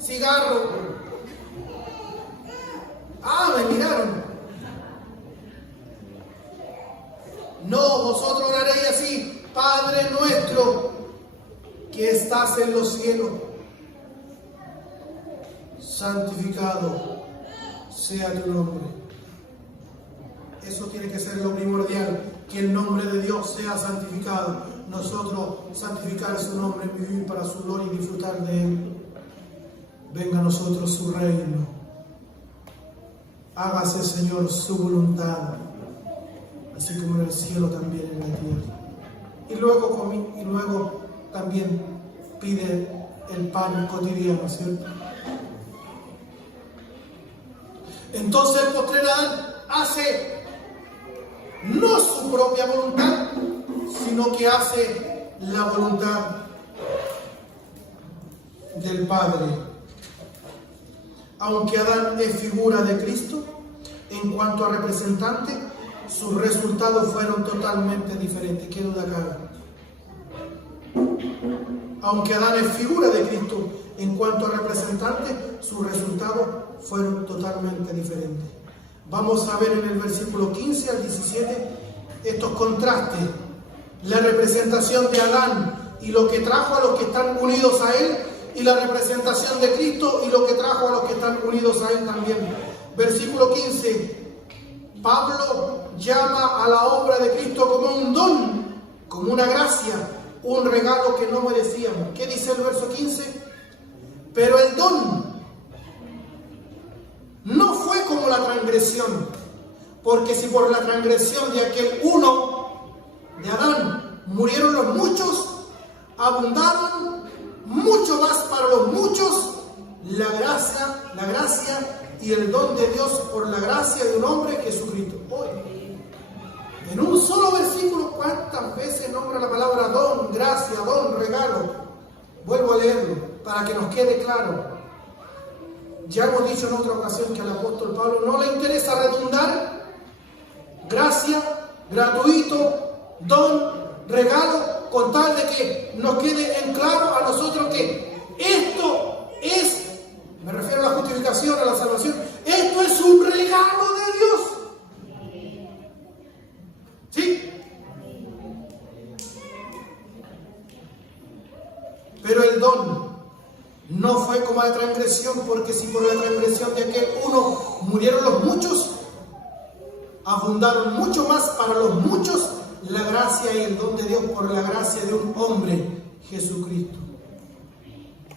cigarro. Me miraron. No, vosotros oraréis así: Padre nuestro que estás en los cielos, santificado sea tu nombre. Eso tiene que ser lo primordial, que el nombre de Dios sea santificado. Nosotros santificar su nombre, vivir para su gloria y disfrutar de Él. Venga a nosotros su reino. Hágase, Señor, su voluntad, así como en el cielo también en la tierra. Y luego también pide el pan cotidiano, ¿cierto? Entonces el postrer Adán hace no su propia voluntad, sino que hace la voluntad del Padre. Aunque Adán es figura de Cristo, en cuanto a representante, sus resultados fueron totalmente diferentes. ¿Qué duda cabe? Aunque Adán es figura de Cristo, en cuanto a representante, sus resultados fueron totalmente diferentes. Vamos a ver en el versículo 15 al 17 estos contrastes. La representación de Adán y lo que trajo a los que están unidos a él, y la representación de Cristo y lo que trajo a los que están unidos a él también. Versículo 15. Pablo llama a la obra de Cristo como un don, como una gracia, un regalo que no merecíamos. ¿Qué dice el verso 15? Pero el don no fue como la transgresión, porque si por la transgresión de aquel uno, de Adán, murieron los muchos, abundaron mucho más para los muchos la gracia y el don de Dios por la gracia de un hombre, Jesucristo. Hoy, en un solo versículo, ¿cuántas veces nombra la palabra don, gracia, don, regalo? Vuelvo a leerlo para que nos quede claro. Ya hemos dicho en otra ocasión que al apóstol Pablo no le interesa redundar: gracia, gratuito, don, regalo, con tal de que nos quede en claro a nosotros que esto es, me refiero a la justificación, a la salvación, esto es un regalo de Dios. ¿Sí? Pero el don no fue como la transgresión, porque si por la transgresión de aquel uno murieron los muchos, abundaron mucho más para los muchos la gracia y el don de Dios por la gracia de un hombre, Jesucristo.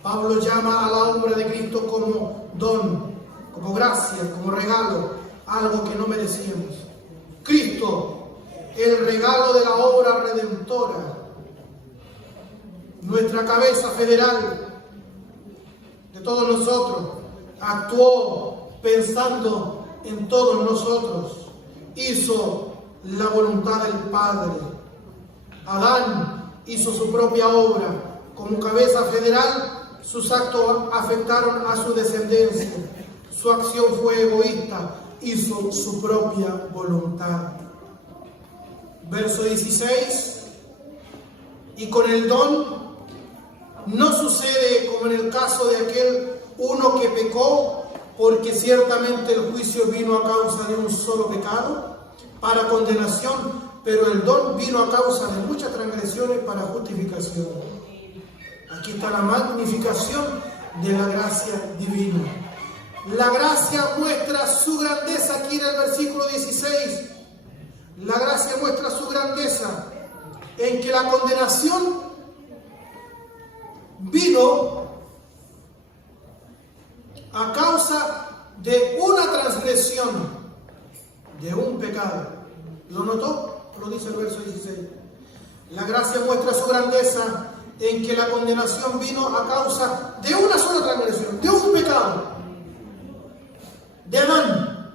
Pablo llama a la obra de Cristo como don, como gracia, como regalo, algo que no merecíamos. Cristo, el regalo de la obra redentora, nuestra cabeza federal de todos nosotros, actuó pensando en todos nosotros, hizo la voluntad del Padre. Adán hizo su propia obra. Como cabeza federal, sus actos afectaron a su descendencia. Su acción fue egoísta, hizo su propia voluntad. Verso 16. Y con el don no sucede como en el caso de aquel uno que pecó, porque ciertamente el juicio vino a causa de un solo pecado para condenación, pero el don vino a causa de muchas transgresiones para justificación. Aquí está la magnificación de la gracia divina. La gracia muestra su grandeza aquí en el versículo 16. La gracia muestra su grandeza en que la condenación vino a causa de una transgresión, de un pecado. ¿Lo notó? Lo dice el verso 16. La gracia muestra su grandeza en que la condenación vino a causa de una sola transgresión, de un pecado, de Adán.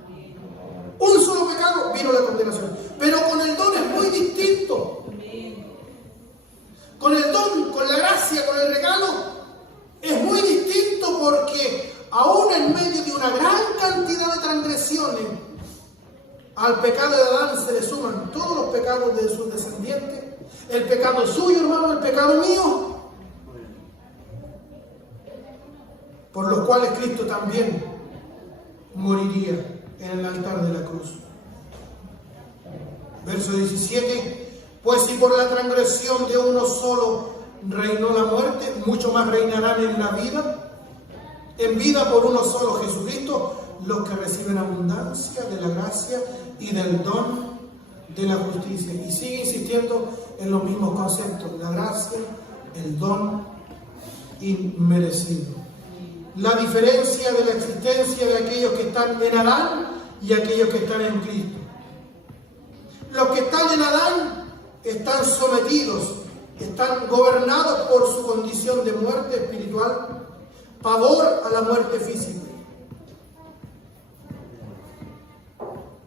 Un solo pecado vino la condenación. Pero con el don es muy distinto. Con el don, con la gracia, con el regalo al pecado de Adán se le suman todos los pecados de sus descendientes. El pecado suyo, hermano, el pecado mío, por los cuales Cristo también moriría en el altar de la cruz. Verso 17: pues si por la transgresión de uno solo reinó la muerte, mucho más reinarán en vida por uno solo, Jesucristo, los que reciben abundancia de la gracia y del don de la justicia. Y sigue insistiendo en los mismos conceptos: la gracia, el don inmerecido. La diferencia de la existencia de aquellos que están en Adán y aquellos que están en Cristo. Los que están en Adán están sometidos, están gobernados por su condición de muerte espiritual, pavor a la muerte física.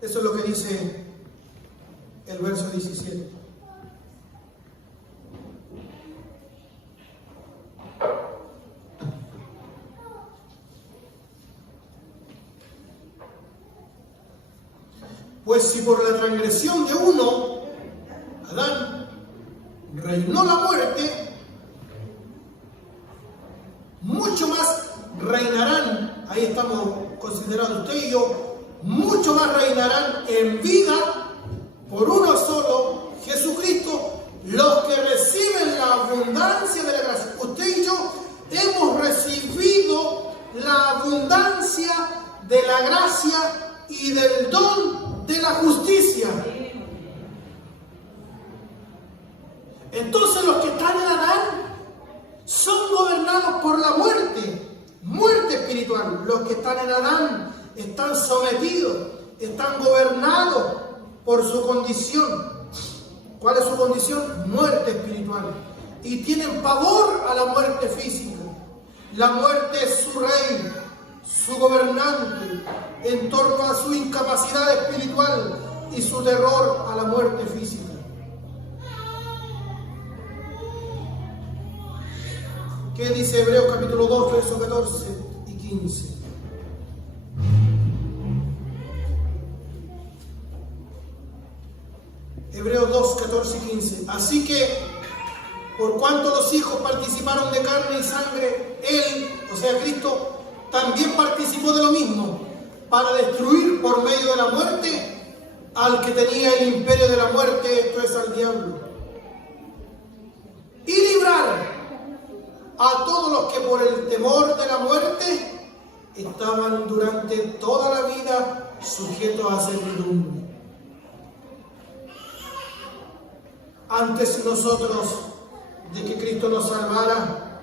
Eso es lo que dice el verso 17. Pues si por la transgresión de uno, Adán, reinó la muerte, mucho más reinarán, ahí estamos considerando usted y yo, mucho más reinarán en vida por uno solo, Jesucristo, los que reciben la abundancia de la gracia. Usted y yo hemos recibido la abundancia de la gracia y del don de la justicia. Entonces los que están en Adán son gobernados por la muerte espiritual. Los que están en Adán están sometidos, están gobernados por su condición. ¿Cuál es su condición? Muerte espiritual. Y tienen pavor a la muerte física. La muerte es su rey, su gobernante, en torno a su incapacidad espiritual y su terror a la muerte física. ¿Qué dice Hebreos capítulo 2, versos 14 y 15? Hebreos 2, 14 y 15. Así que, por cuanto los hijos participaron de carne y sangre, Él, o sea Cristo, también participó de lo mismo, para destruir por medio de la muerte al que tenía el imperio de la muerte, esto es al diablo, y librar a todos los que por el temor de la muerte estaban durante toda la vida sujetos a servidumbre. Antes nosotros de que Cristo nos salvara,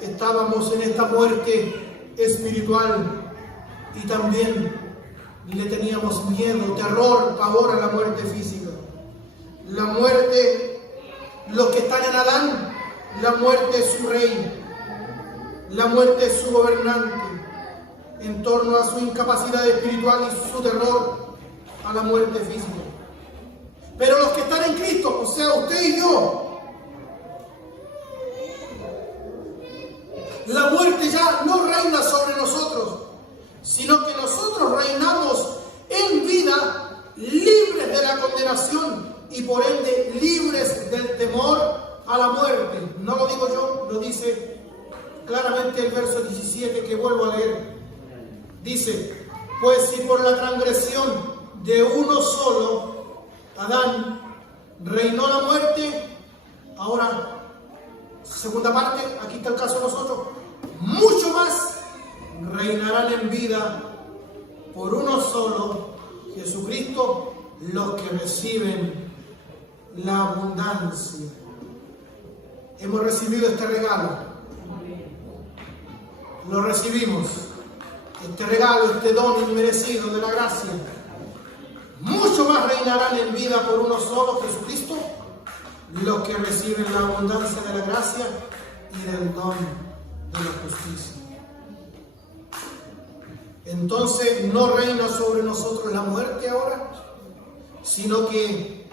estábamos en esta muerte espiritual y también le teníamos miedo, terror, pavor a la muerte física. La muerte, los que están en Adán, la muerte es su rey, la muerte es su gobernante, en torno a su incapacidad espiritual y su terror a la muerte física. Pero los que están en Cristo, o sea, usted y yo, la muerte ya no reina sobre nosotros, sino que nosotros reinamos en vida, libres de la condenación y por ende libres del temor a la muerte. No lo digo yo, lo dice claramente el verso 17 que vuelvo a leer. Dice: pues si por la transgresión de uno solo, Adán, reinó la muerte, ahora, segunda parte, aquí está el caso de nosotros, mucho más reinarán en vida por uno solo, Jesucristo, los que reciben la abundancia. Hemos recibido este regalo, lo recibimos, este regalo, este don inmerecido de la gracia. Mucho más reinarán en vida por uno solo, Jesucristo, los que reciben la abundancia de la gracia y del don de la justicia. Entonces no reina sobre nosotros la muerte ahora, sino que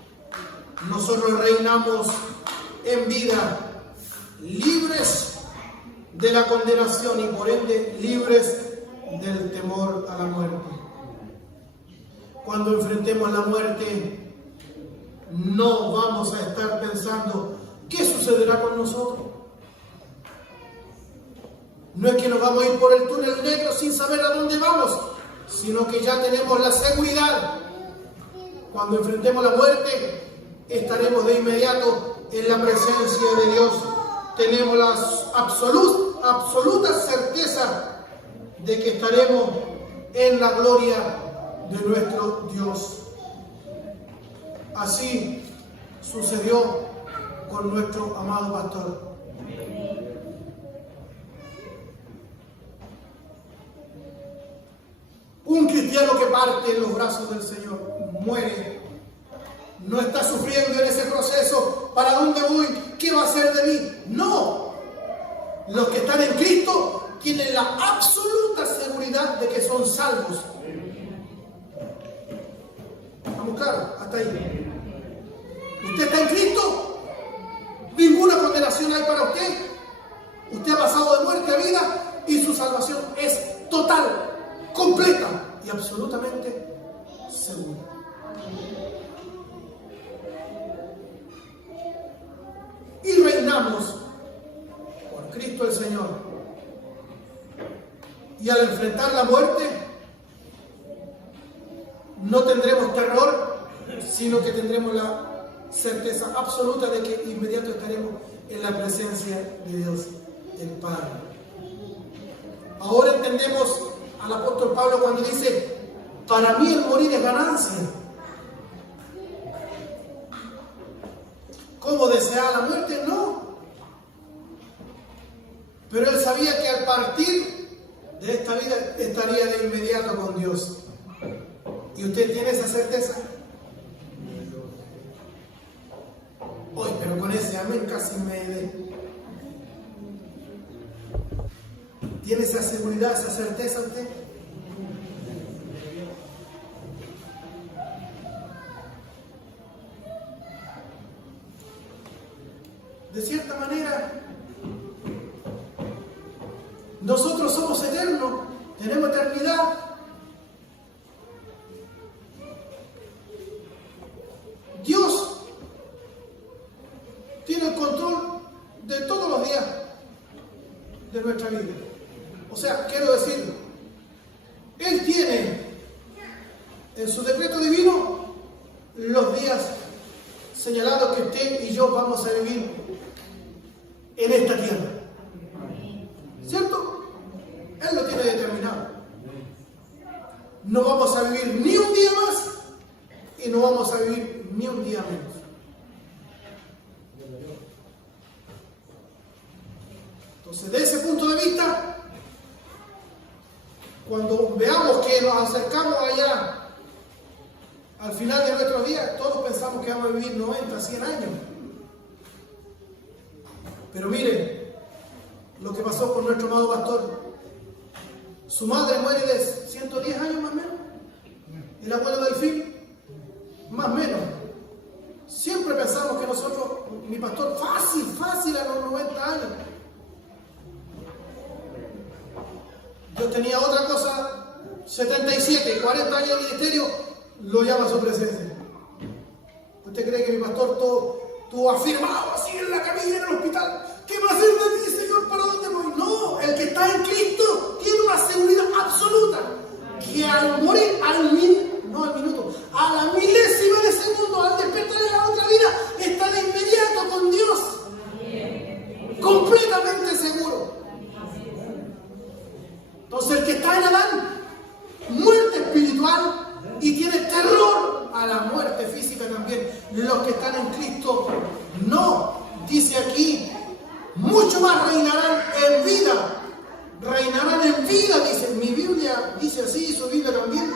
nosotros reinamos en vida, libres de la condenación y por ende libres del temor a la muerte. cuando enfrentemos la muerte, no vamos a estar pensando ¿qué sucederá con nosotros? No es que nos vamos a ir por el túnel negro sin saber a dónde vamos, sino que ya tenemos la seguridad. Cuando enfrentemos la muerte, estaremos de inmediato en la presencia de Dios. Tenemos la absoluta certeza de que estaremos en la gloria de nuestro Dios. Así sucedió con nuestro amado pastor. Un cristiano que parte en los brazos del Señor muere. No está sufriendo en ese proceso. ¿Para dónde voy? ¿Qué va a hacer de mí? No. Los que están en Cristo tienen la absoluta seguridad de que son salvos. ¿Estamos claros? Hasta ahí. ¿Usted está en Cristo? Ninguna condenación hay para usted. Usted ha pasado de muerte a vida y su salvación es total, completa y absolutamente segura. Y reinamos por Cristo el Señor. Y al enfrentar la muerte, no tendremos terror, sino que tendremos la certeza absoluta de que inmediato estaremos en la presencia de Dios, el Padre. Ahora entendemos al apóstol Pablo cuando dice: para mí el morir es ganancia. ¿Cómo deseaba la muerte? No. Pero él sabía que al partir de esta vida estaría de inmediato con Dios. ¿Y usted tiene esa certeza? Hoy, pero con ese amén casi me de. ¿Tiene esa seguridad, esa certeza usted? De cierta manera, nosotros somos eternos, tenemos eternidad. Dios tiene el control de todos los días de nuestra vida. O sea, quiero decir, Él tiene en su decreto divino los días señalados que usted y yo vamos a vivir en esta tierra. ¿Cierto? Él lo tiene determinado. No vamos a vivir ni un día más y no vamos a vivir ni un día menos. Entonces, de ese punto de vista, cuando veamos que nos acercamos allá al final de nuestros días, todos pensamos que vamos a vivir 90, 100 años. Pero miren lo que pasó con nuestro amado pastor. Su madre muere de 110 años más o menos. El abuelo Delfín, más o menos. Siempre pensamos que nosotros, mi pastor, fácil a los 90 años. Yo tenía otra cosa, 77, 40 años de ministerio, lo llama a su presencia. ¿Usted cree que mi pastor todo afirmado así en la camilla en el hospital? ¿Qué va a hacer de mí, Señor? ¿Para dónde voy? No, el que está en Cristo tiene una seguridad absoluta que al morir, a la milésima de segundo, al despertar en la otra vida, está de inmediato con Dios. Completamente seguro. Entonces el que está en Adán, muerte espiritual, y tiene terror a la muerte física también. Los que están en Cristo, no. Dice aquí, mucho más reinarán en vida. Reinarán en vida, dice. Mi Biblia dice así, su Biblia también.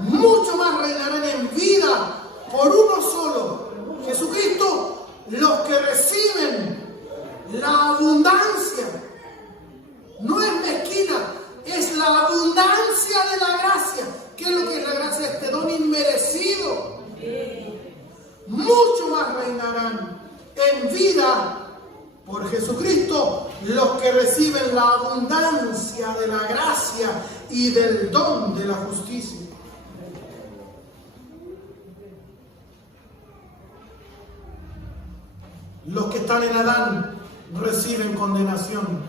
Mucho más reinarán en vida por uno solo, Jesucristo, los que reciben la abundancia. No es mezquina, es la abundancia de la gracia. ¿Qué es lo que es la gracia? Este don inmerecido. Mucho más reinarán en vida por Jesucristo los que reciben la abundancia de la gracia y del don de la justicia. Los que están en Adán reciben condenación.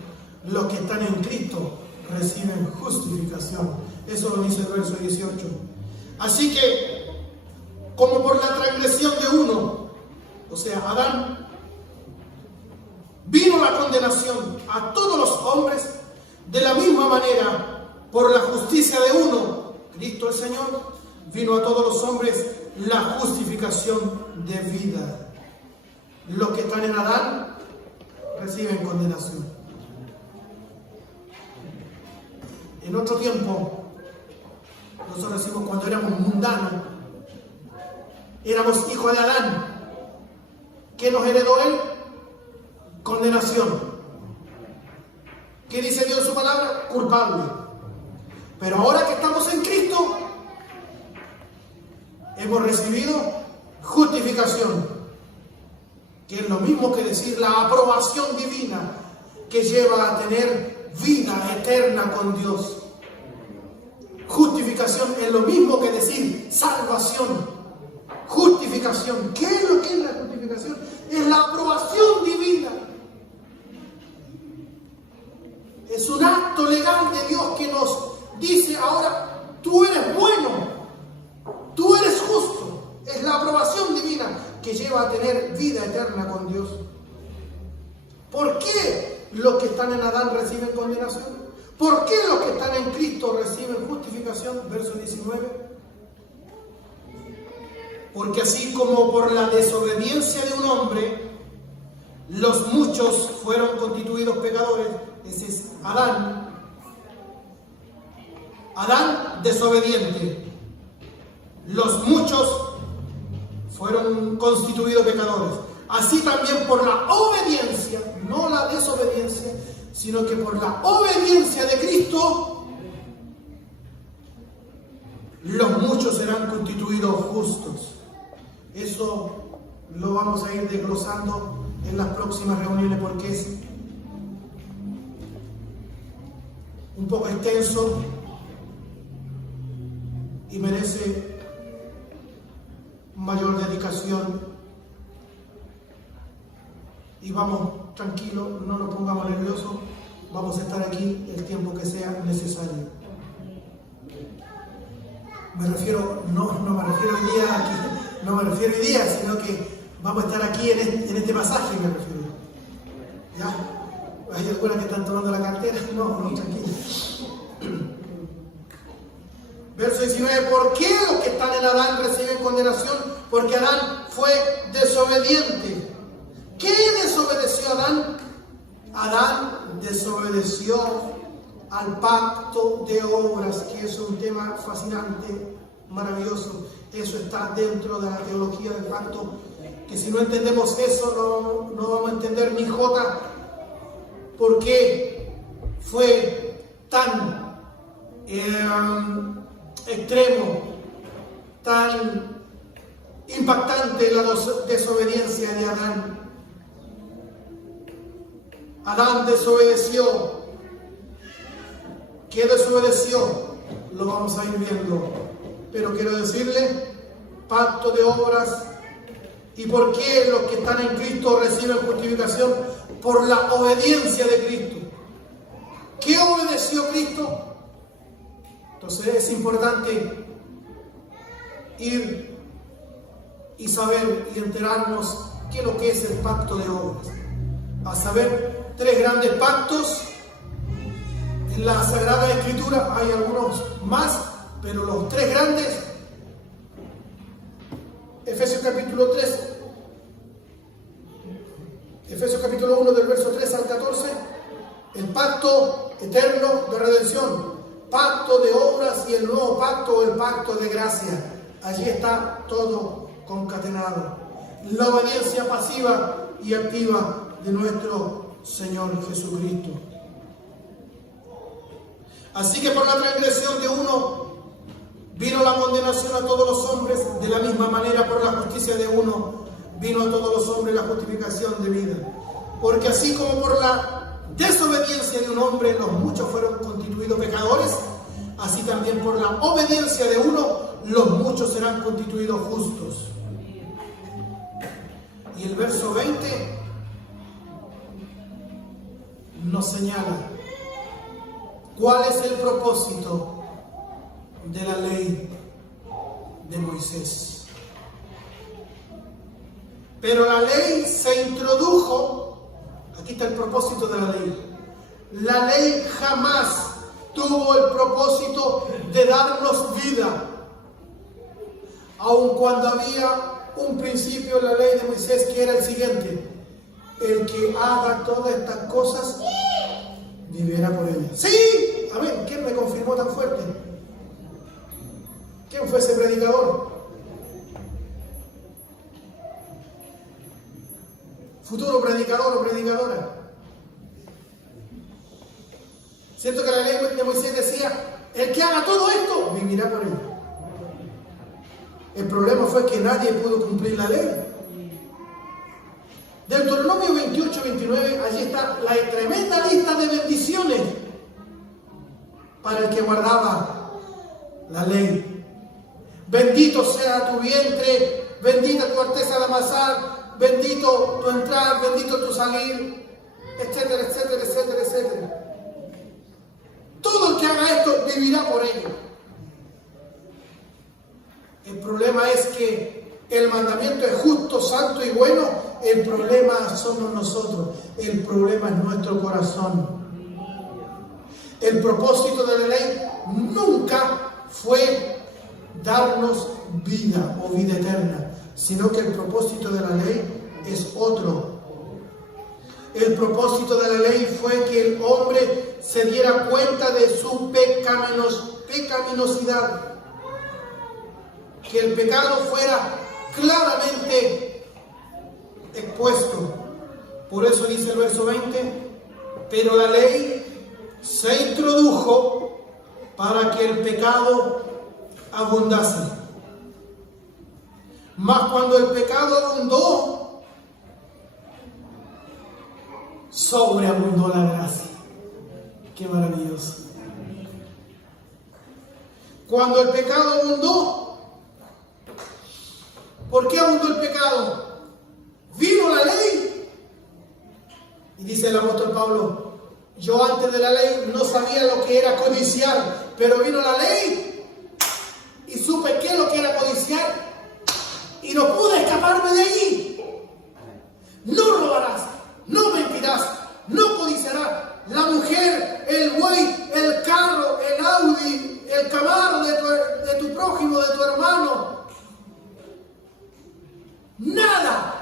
Los que están en Cristo reciben justificación. Eso lo dice el verso 18. Así que, como por la transgresión de uno, o sea, Adán, vino la condenación a todos los hombres, de la misma manera, por la justicia de uno, Cristo el Señor, vino a todos los hombres la justificación de vida. Los que están en Adán reciben condenación. En otro tiempo, nosotros decimos cuando éramos mundanos, éramos hijos de Adán. ¿Qué nos heredó él? Condenación. ¿Qué dice Dios en su palabra? Culpable. Pero ahora que estamos en Cristo, hemos recibido justificación, que es lo mismo que decir la aprobación divina que lleva a tener vida eterna con Dios. Justificación es lo mismo que decir salvación. Justificación. ¿Qué es lo que es la justificación? Es la aprobación divina. Es un acto legal de Dios que nos dice ahora, tú eres bueno, tú eres justo. Es la aprobación divina que lleva a tener vida eterna con Dios. ¿Por qué los que están en Adán reciben condenación? ¿Por qué los que están en Cristo reciben justificación? Verso 19. Porque así como por la desobediencia de un hombre, los muchos fueron constituidos pecadores. Ese es Adán. Adán desobediente. Los muchos fueron constituidos pecadores. Así también por la obediencia, no la desobediencia, sino que por la obediencia de Cristo, los muchos serán constituidos justos. Eso lo vamos a ir desglosando en las próximas reuniones porque es un poco extenso y merece mayor dedicación. Y vamos tranquilos, no nos pongamos nerviosos, vamos a estar aquí el tiempo que sea necesario. Me refiero, no me refiero hoy día aquí, no me refiero hoy día, sino que vamos a estar aquí en este pasaje, me refiero. ¿Ya? ¿Hay algunas que están tomando la cartera? No, tranquilo. Verso 19, ¿por qué los que están en Adán reciben condenación? Porque Adán fue desobediente. ¿Qué desobedeció Adán? Adán desobedeció al pacto de obras, que es un tema fascinante, maravilloso. Eso está dentro de la teología del pacto, que si no entendemos eso, no vamos a entender ni jota. ¿Por qué fue tan extremo, tan impactante la desobediencia de Adán? Adán desobedeció. ¿Qué desobedeció? Lo vamos a ir viendo. Pero quiero decirle, pacto de obras. ¿Y por qué los que están en Cristo reciben justificación? Por la obediencia de Cristo. ¿Qué obedeció Cristo? Entonces es importante ir y saber y enterarnos qué es lo que es el pacto de obras. A saber, 3 grandes pactos. En la Sagrada Escritura hay algunos más, pero los 3 grandes, Efesios capítulo 3, Efesios capítulo 1 del verso 3 al 14, el pacto eterno de redención, pacto de obras y el nuevo pacto, el pacto de gracia. Allí está todo concatenado. La obediencia pasiva y activa de nuestro Señor Jesucristo. Así que por la transgresión de uno vino la condenación a todos los hombres, de la misma manera por la justicia de uno vino a todos los hombres la justificación de vida. Porque así como por la desobediencia de un hombre los muchos fueron constituidos pecadores, así también por la obediencia de uno los muchos serán constituidos justos. Y el verso 20 nos señala cuál es el propósito de la ley de Moisés. Pero la ley se introdujo, aquí está el propósito de la ley. La ley jamás tuvo el propósito de darnos vida, aun cuando había un principio en la ley de Moisés que era el siguiente: el que haga todas estas cosas vivirá por ellas. Sí, amén. ¿Quién me confirmó tan fuerte? ¿Quién fue ese predicador? Futuro predicador o predicadora. Siento que la ley de Moisés decía: el que haga todo esto vivirá por ello. El problema fue que nadie pudo cumplir la ley. Del Deuteronomio 28-29, allí está la tremenda lista de bendiciones para el que guardaba la ley. Bendito sea tu vientre, bendita tu arteza de amasar, bendito tu entrar, bendito tu salir, etcétera, etcétera, etcétera, etcétera. Todo el que haga esto vivirá por ello. El problema es que el mandamiento es justo, santo y bueno. El problema somos nosotros. El problema es nuestro corazón. El propósito de la ley nunca fue darnos vida o vida eterna, sino que el propósito de la ley es otro. El propósito de la ley fue que el hombre se diera cuenta de su pecaminosidad, que el pecado fuera claramente expuesto. Por eso dice el verso 20: pero la ley se introdujo para que el pecado abundase. Mas cuando el pecado abundó, sobreabundó la gracia. Qué maravilloso. Cuando el pecado abundó, ¿por qué abundó el pecado? Vino la ley. Y dice el apóstol Pablo: yo antes de la ley no sabía lo que era codiciar, pero vino la ley y supe qué es lo que era codiciar y no pude escaparme de allí. No robarás, no mentirás, no codiciarás la mujer, el buey, el carro, el Audi, el Camaro de tu prójimo, de tu hermano. Nada.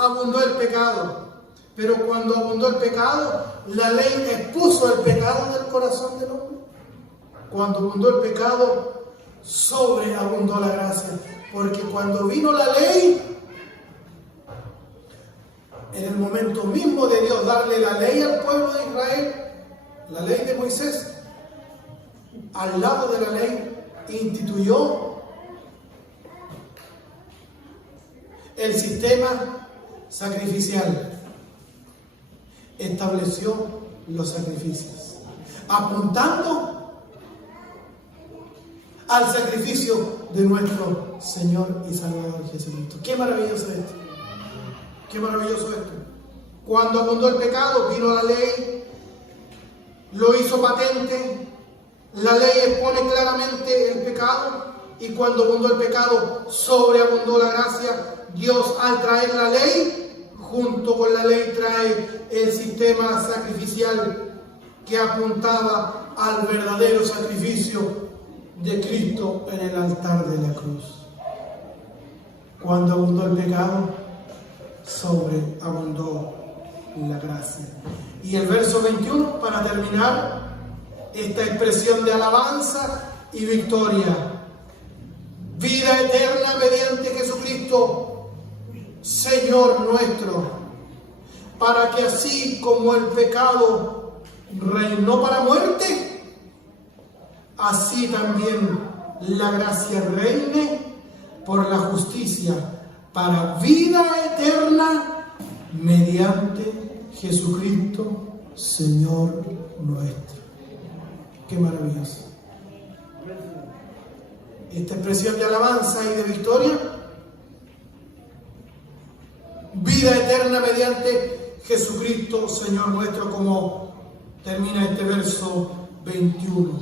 Abundó el pecado, pero cuando abundó el pecado, la ley expuso el pecado del corazón del hombre. Cuando abundó el pecado, sobreabundó la gracia, porque cuando vino la ley, en el momento mismo de Dios darle la ley al pueblo de Israel, la ley de Moisés, al lado de la ley instituyó el sistema sacrificial, estableció los sacrificios, apuntando al sacrificio de nuestro Señor y Salvador Jesucristo. ¡Qué maravilloso esto! ¡Qué maravilloso esto! Cuando abundó el pecado, vino la ley, lo hizo patente. La ley expone claramente el pecado, y cuando abundó el pecado, sobreabundó la gracia. Dios, al traer la ley, junto con la ley trae el sistema sacrificial que apuntaba al verdadero sacrificio de Cristo en el altar de la cruz. Cuando abundó el pecado, sobreabundó la gracia. Y el verso 21, para terminar esta expresión de alabanza y victoria: vida eterna mediante Jesucristo, Señor nuestro, para que así como el pecado reinó para muerte, así también la gracia reine por la justicia para vida eterna mediante Jesucristo, Señor nuestro. Qué maravilloso. Esta expresión de alabanza y de victoria vida eterna mediante Jesucristo, Señor nuestro, como termina este verso 21.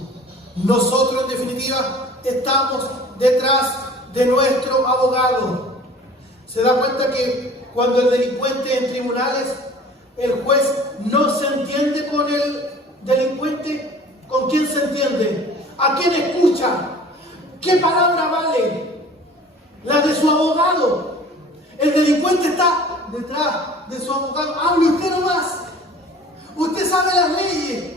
Nosotros, en definitiva, estamos detrás de nuestro abogado. ¿Se da cuenta que cuando el delincuente en tribunales, el juez no se entiende con el delincuente? ¿Con quién se entiende? ¿A quién escucha? ¿Qué palabra vale? La de su abogado. El delincuente está detrás de su abogado. Hable usted nomás. Usted sabe las leyes.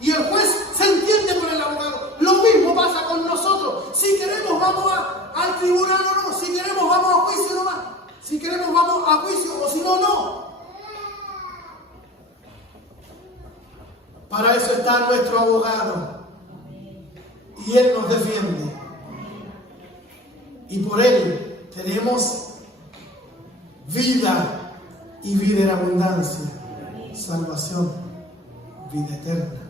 Y el juez se entiende con el abogado. Lo mismo pasa con nosotros. Si queremos vamos al tribunal o no. Si queremos vamos a juicio nomás. Si queremos vamos a juicio o si no, no. Para eso está nuestro abogado. Y Él nos defiende. Y por Él tenemos vida y vida en abundancia. Salvación, vida eterna.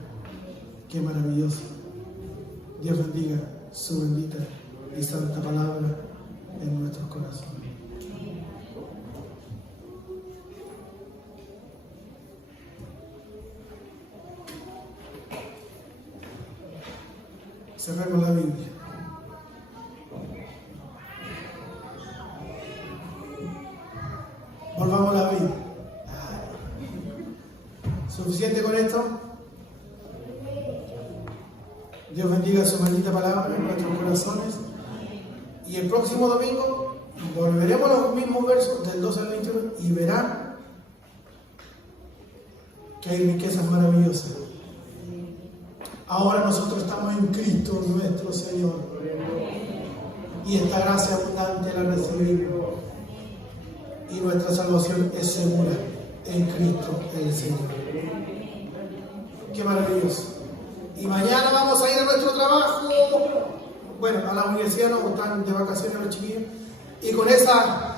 Qué maravilloso. Dios bendiga su bendita y santa palabra en nuestros corazones. Cerremos la Biblia. Volvamos a la Biblia. ¿Suficiente con esto? Dios bendiga su bendita palabra en nuestros corazones. Y el próximo domingo volveremos a los mismos versos del 12 al 21 y verán que hay riquezas maravillosas. Ahora nosotros estamos en Cristo nuestro Señor. Y esta gracia abundante la recibimos. Y nuestra salvación es segura en Cristo el Señor. Qué maravilloso. Y mañana vamos a ir a nuestro trabajo. Bueno, a la universidad no, están de vacaciones los chiquillos. Y con esa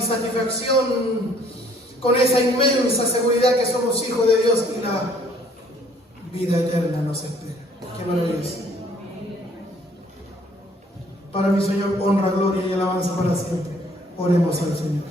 satisfacción, con esa inmensa seguridad que somos hijos de Dios y la vida eterna nos espera. Qué maravilloso. Para mi Señor, honra, gloria y alabanza para siempre. Oremos al Señor.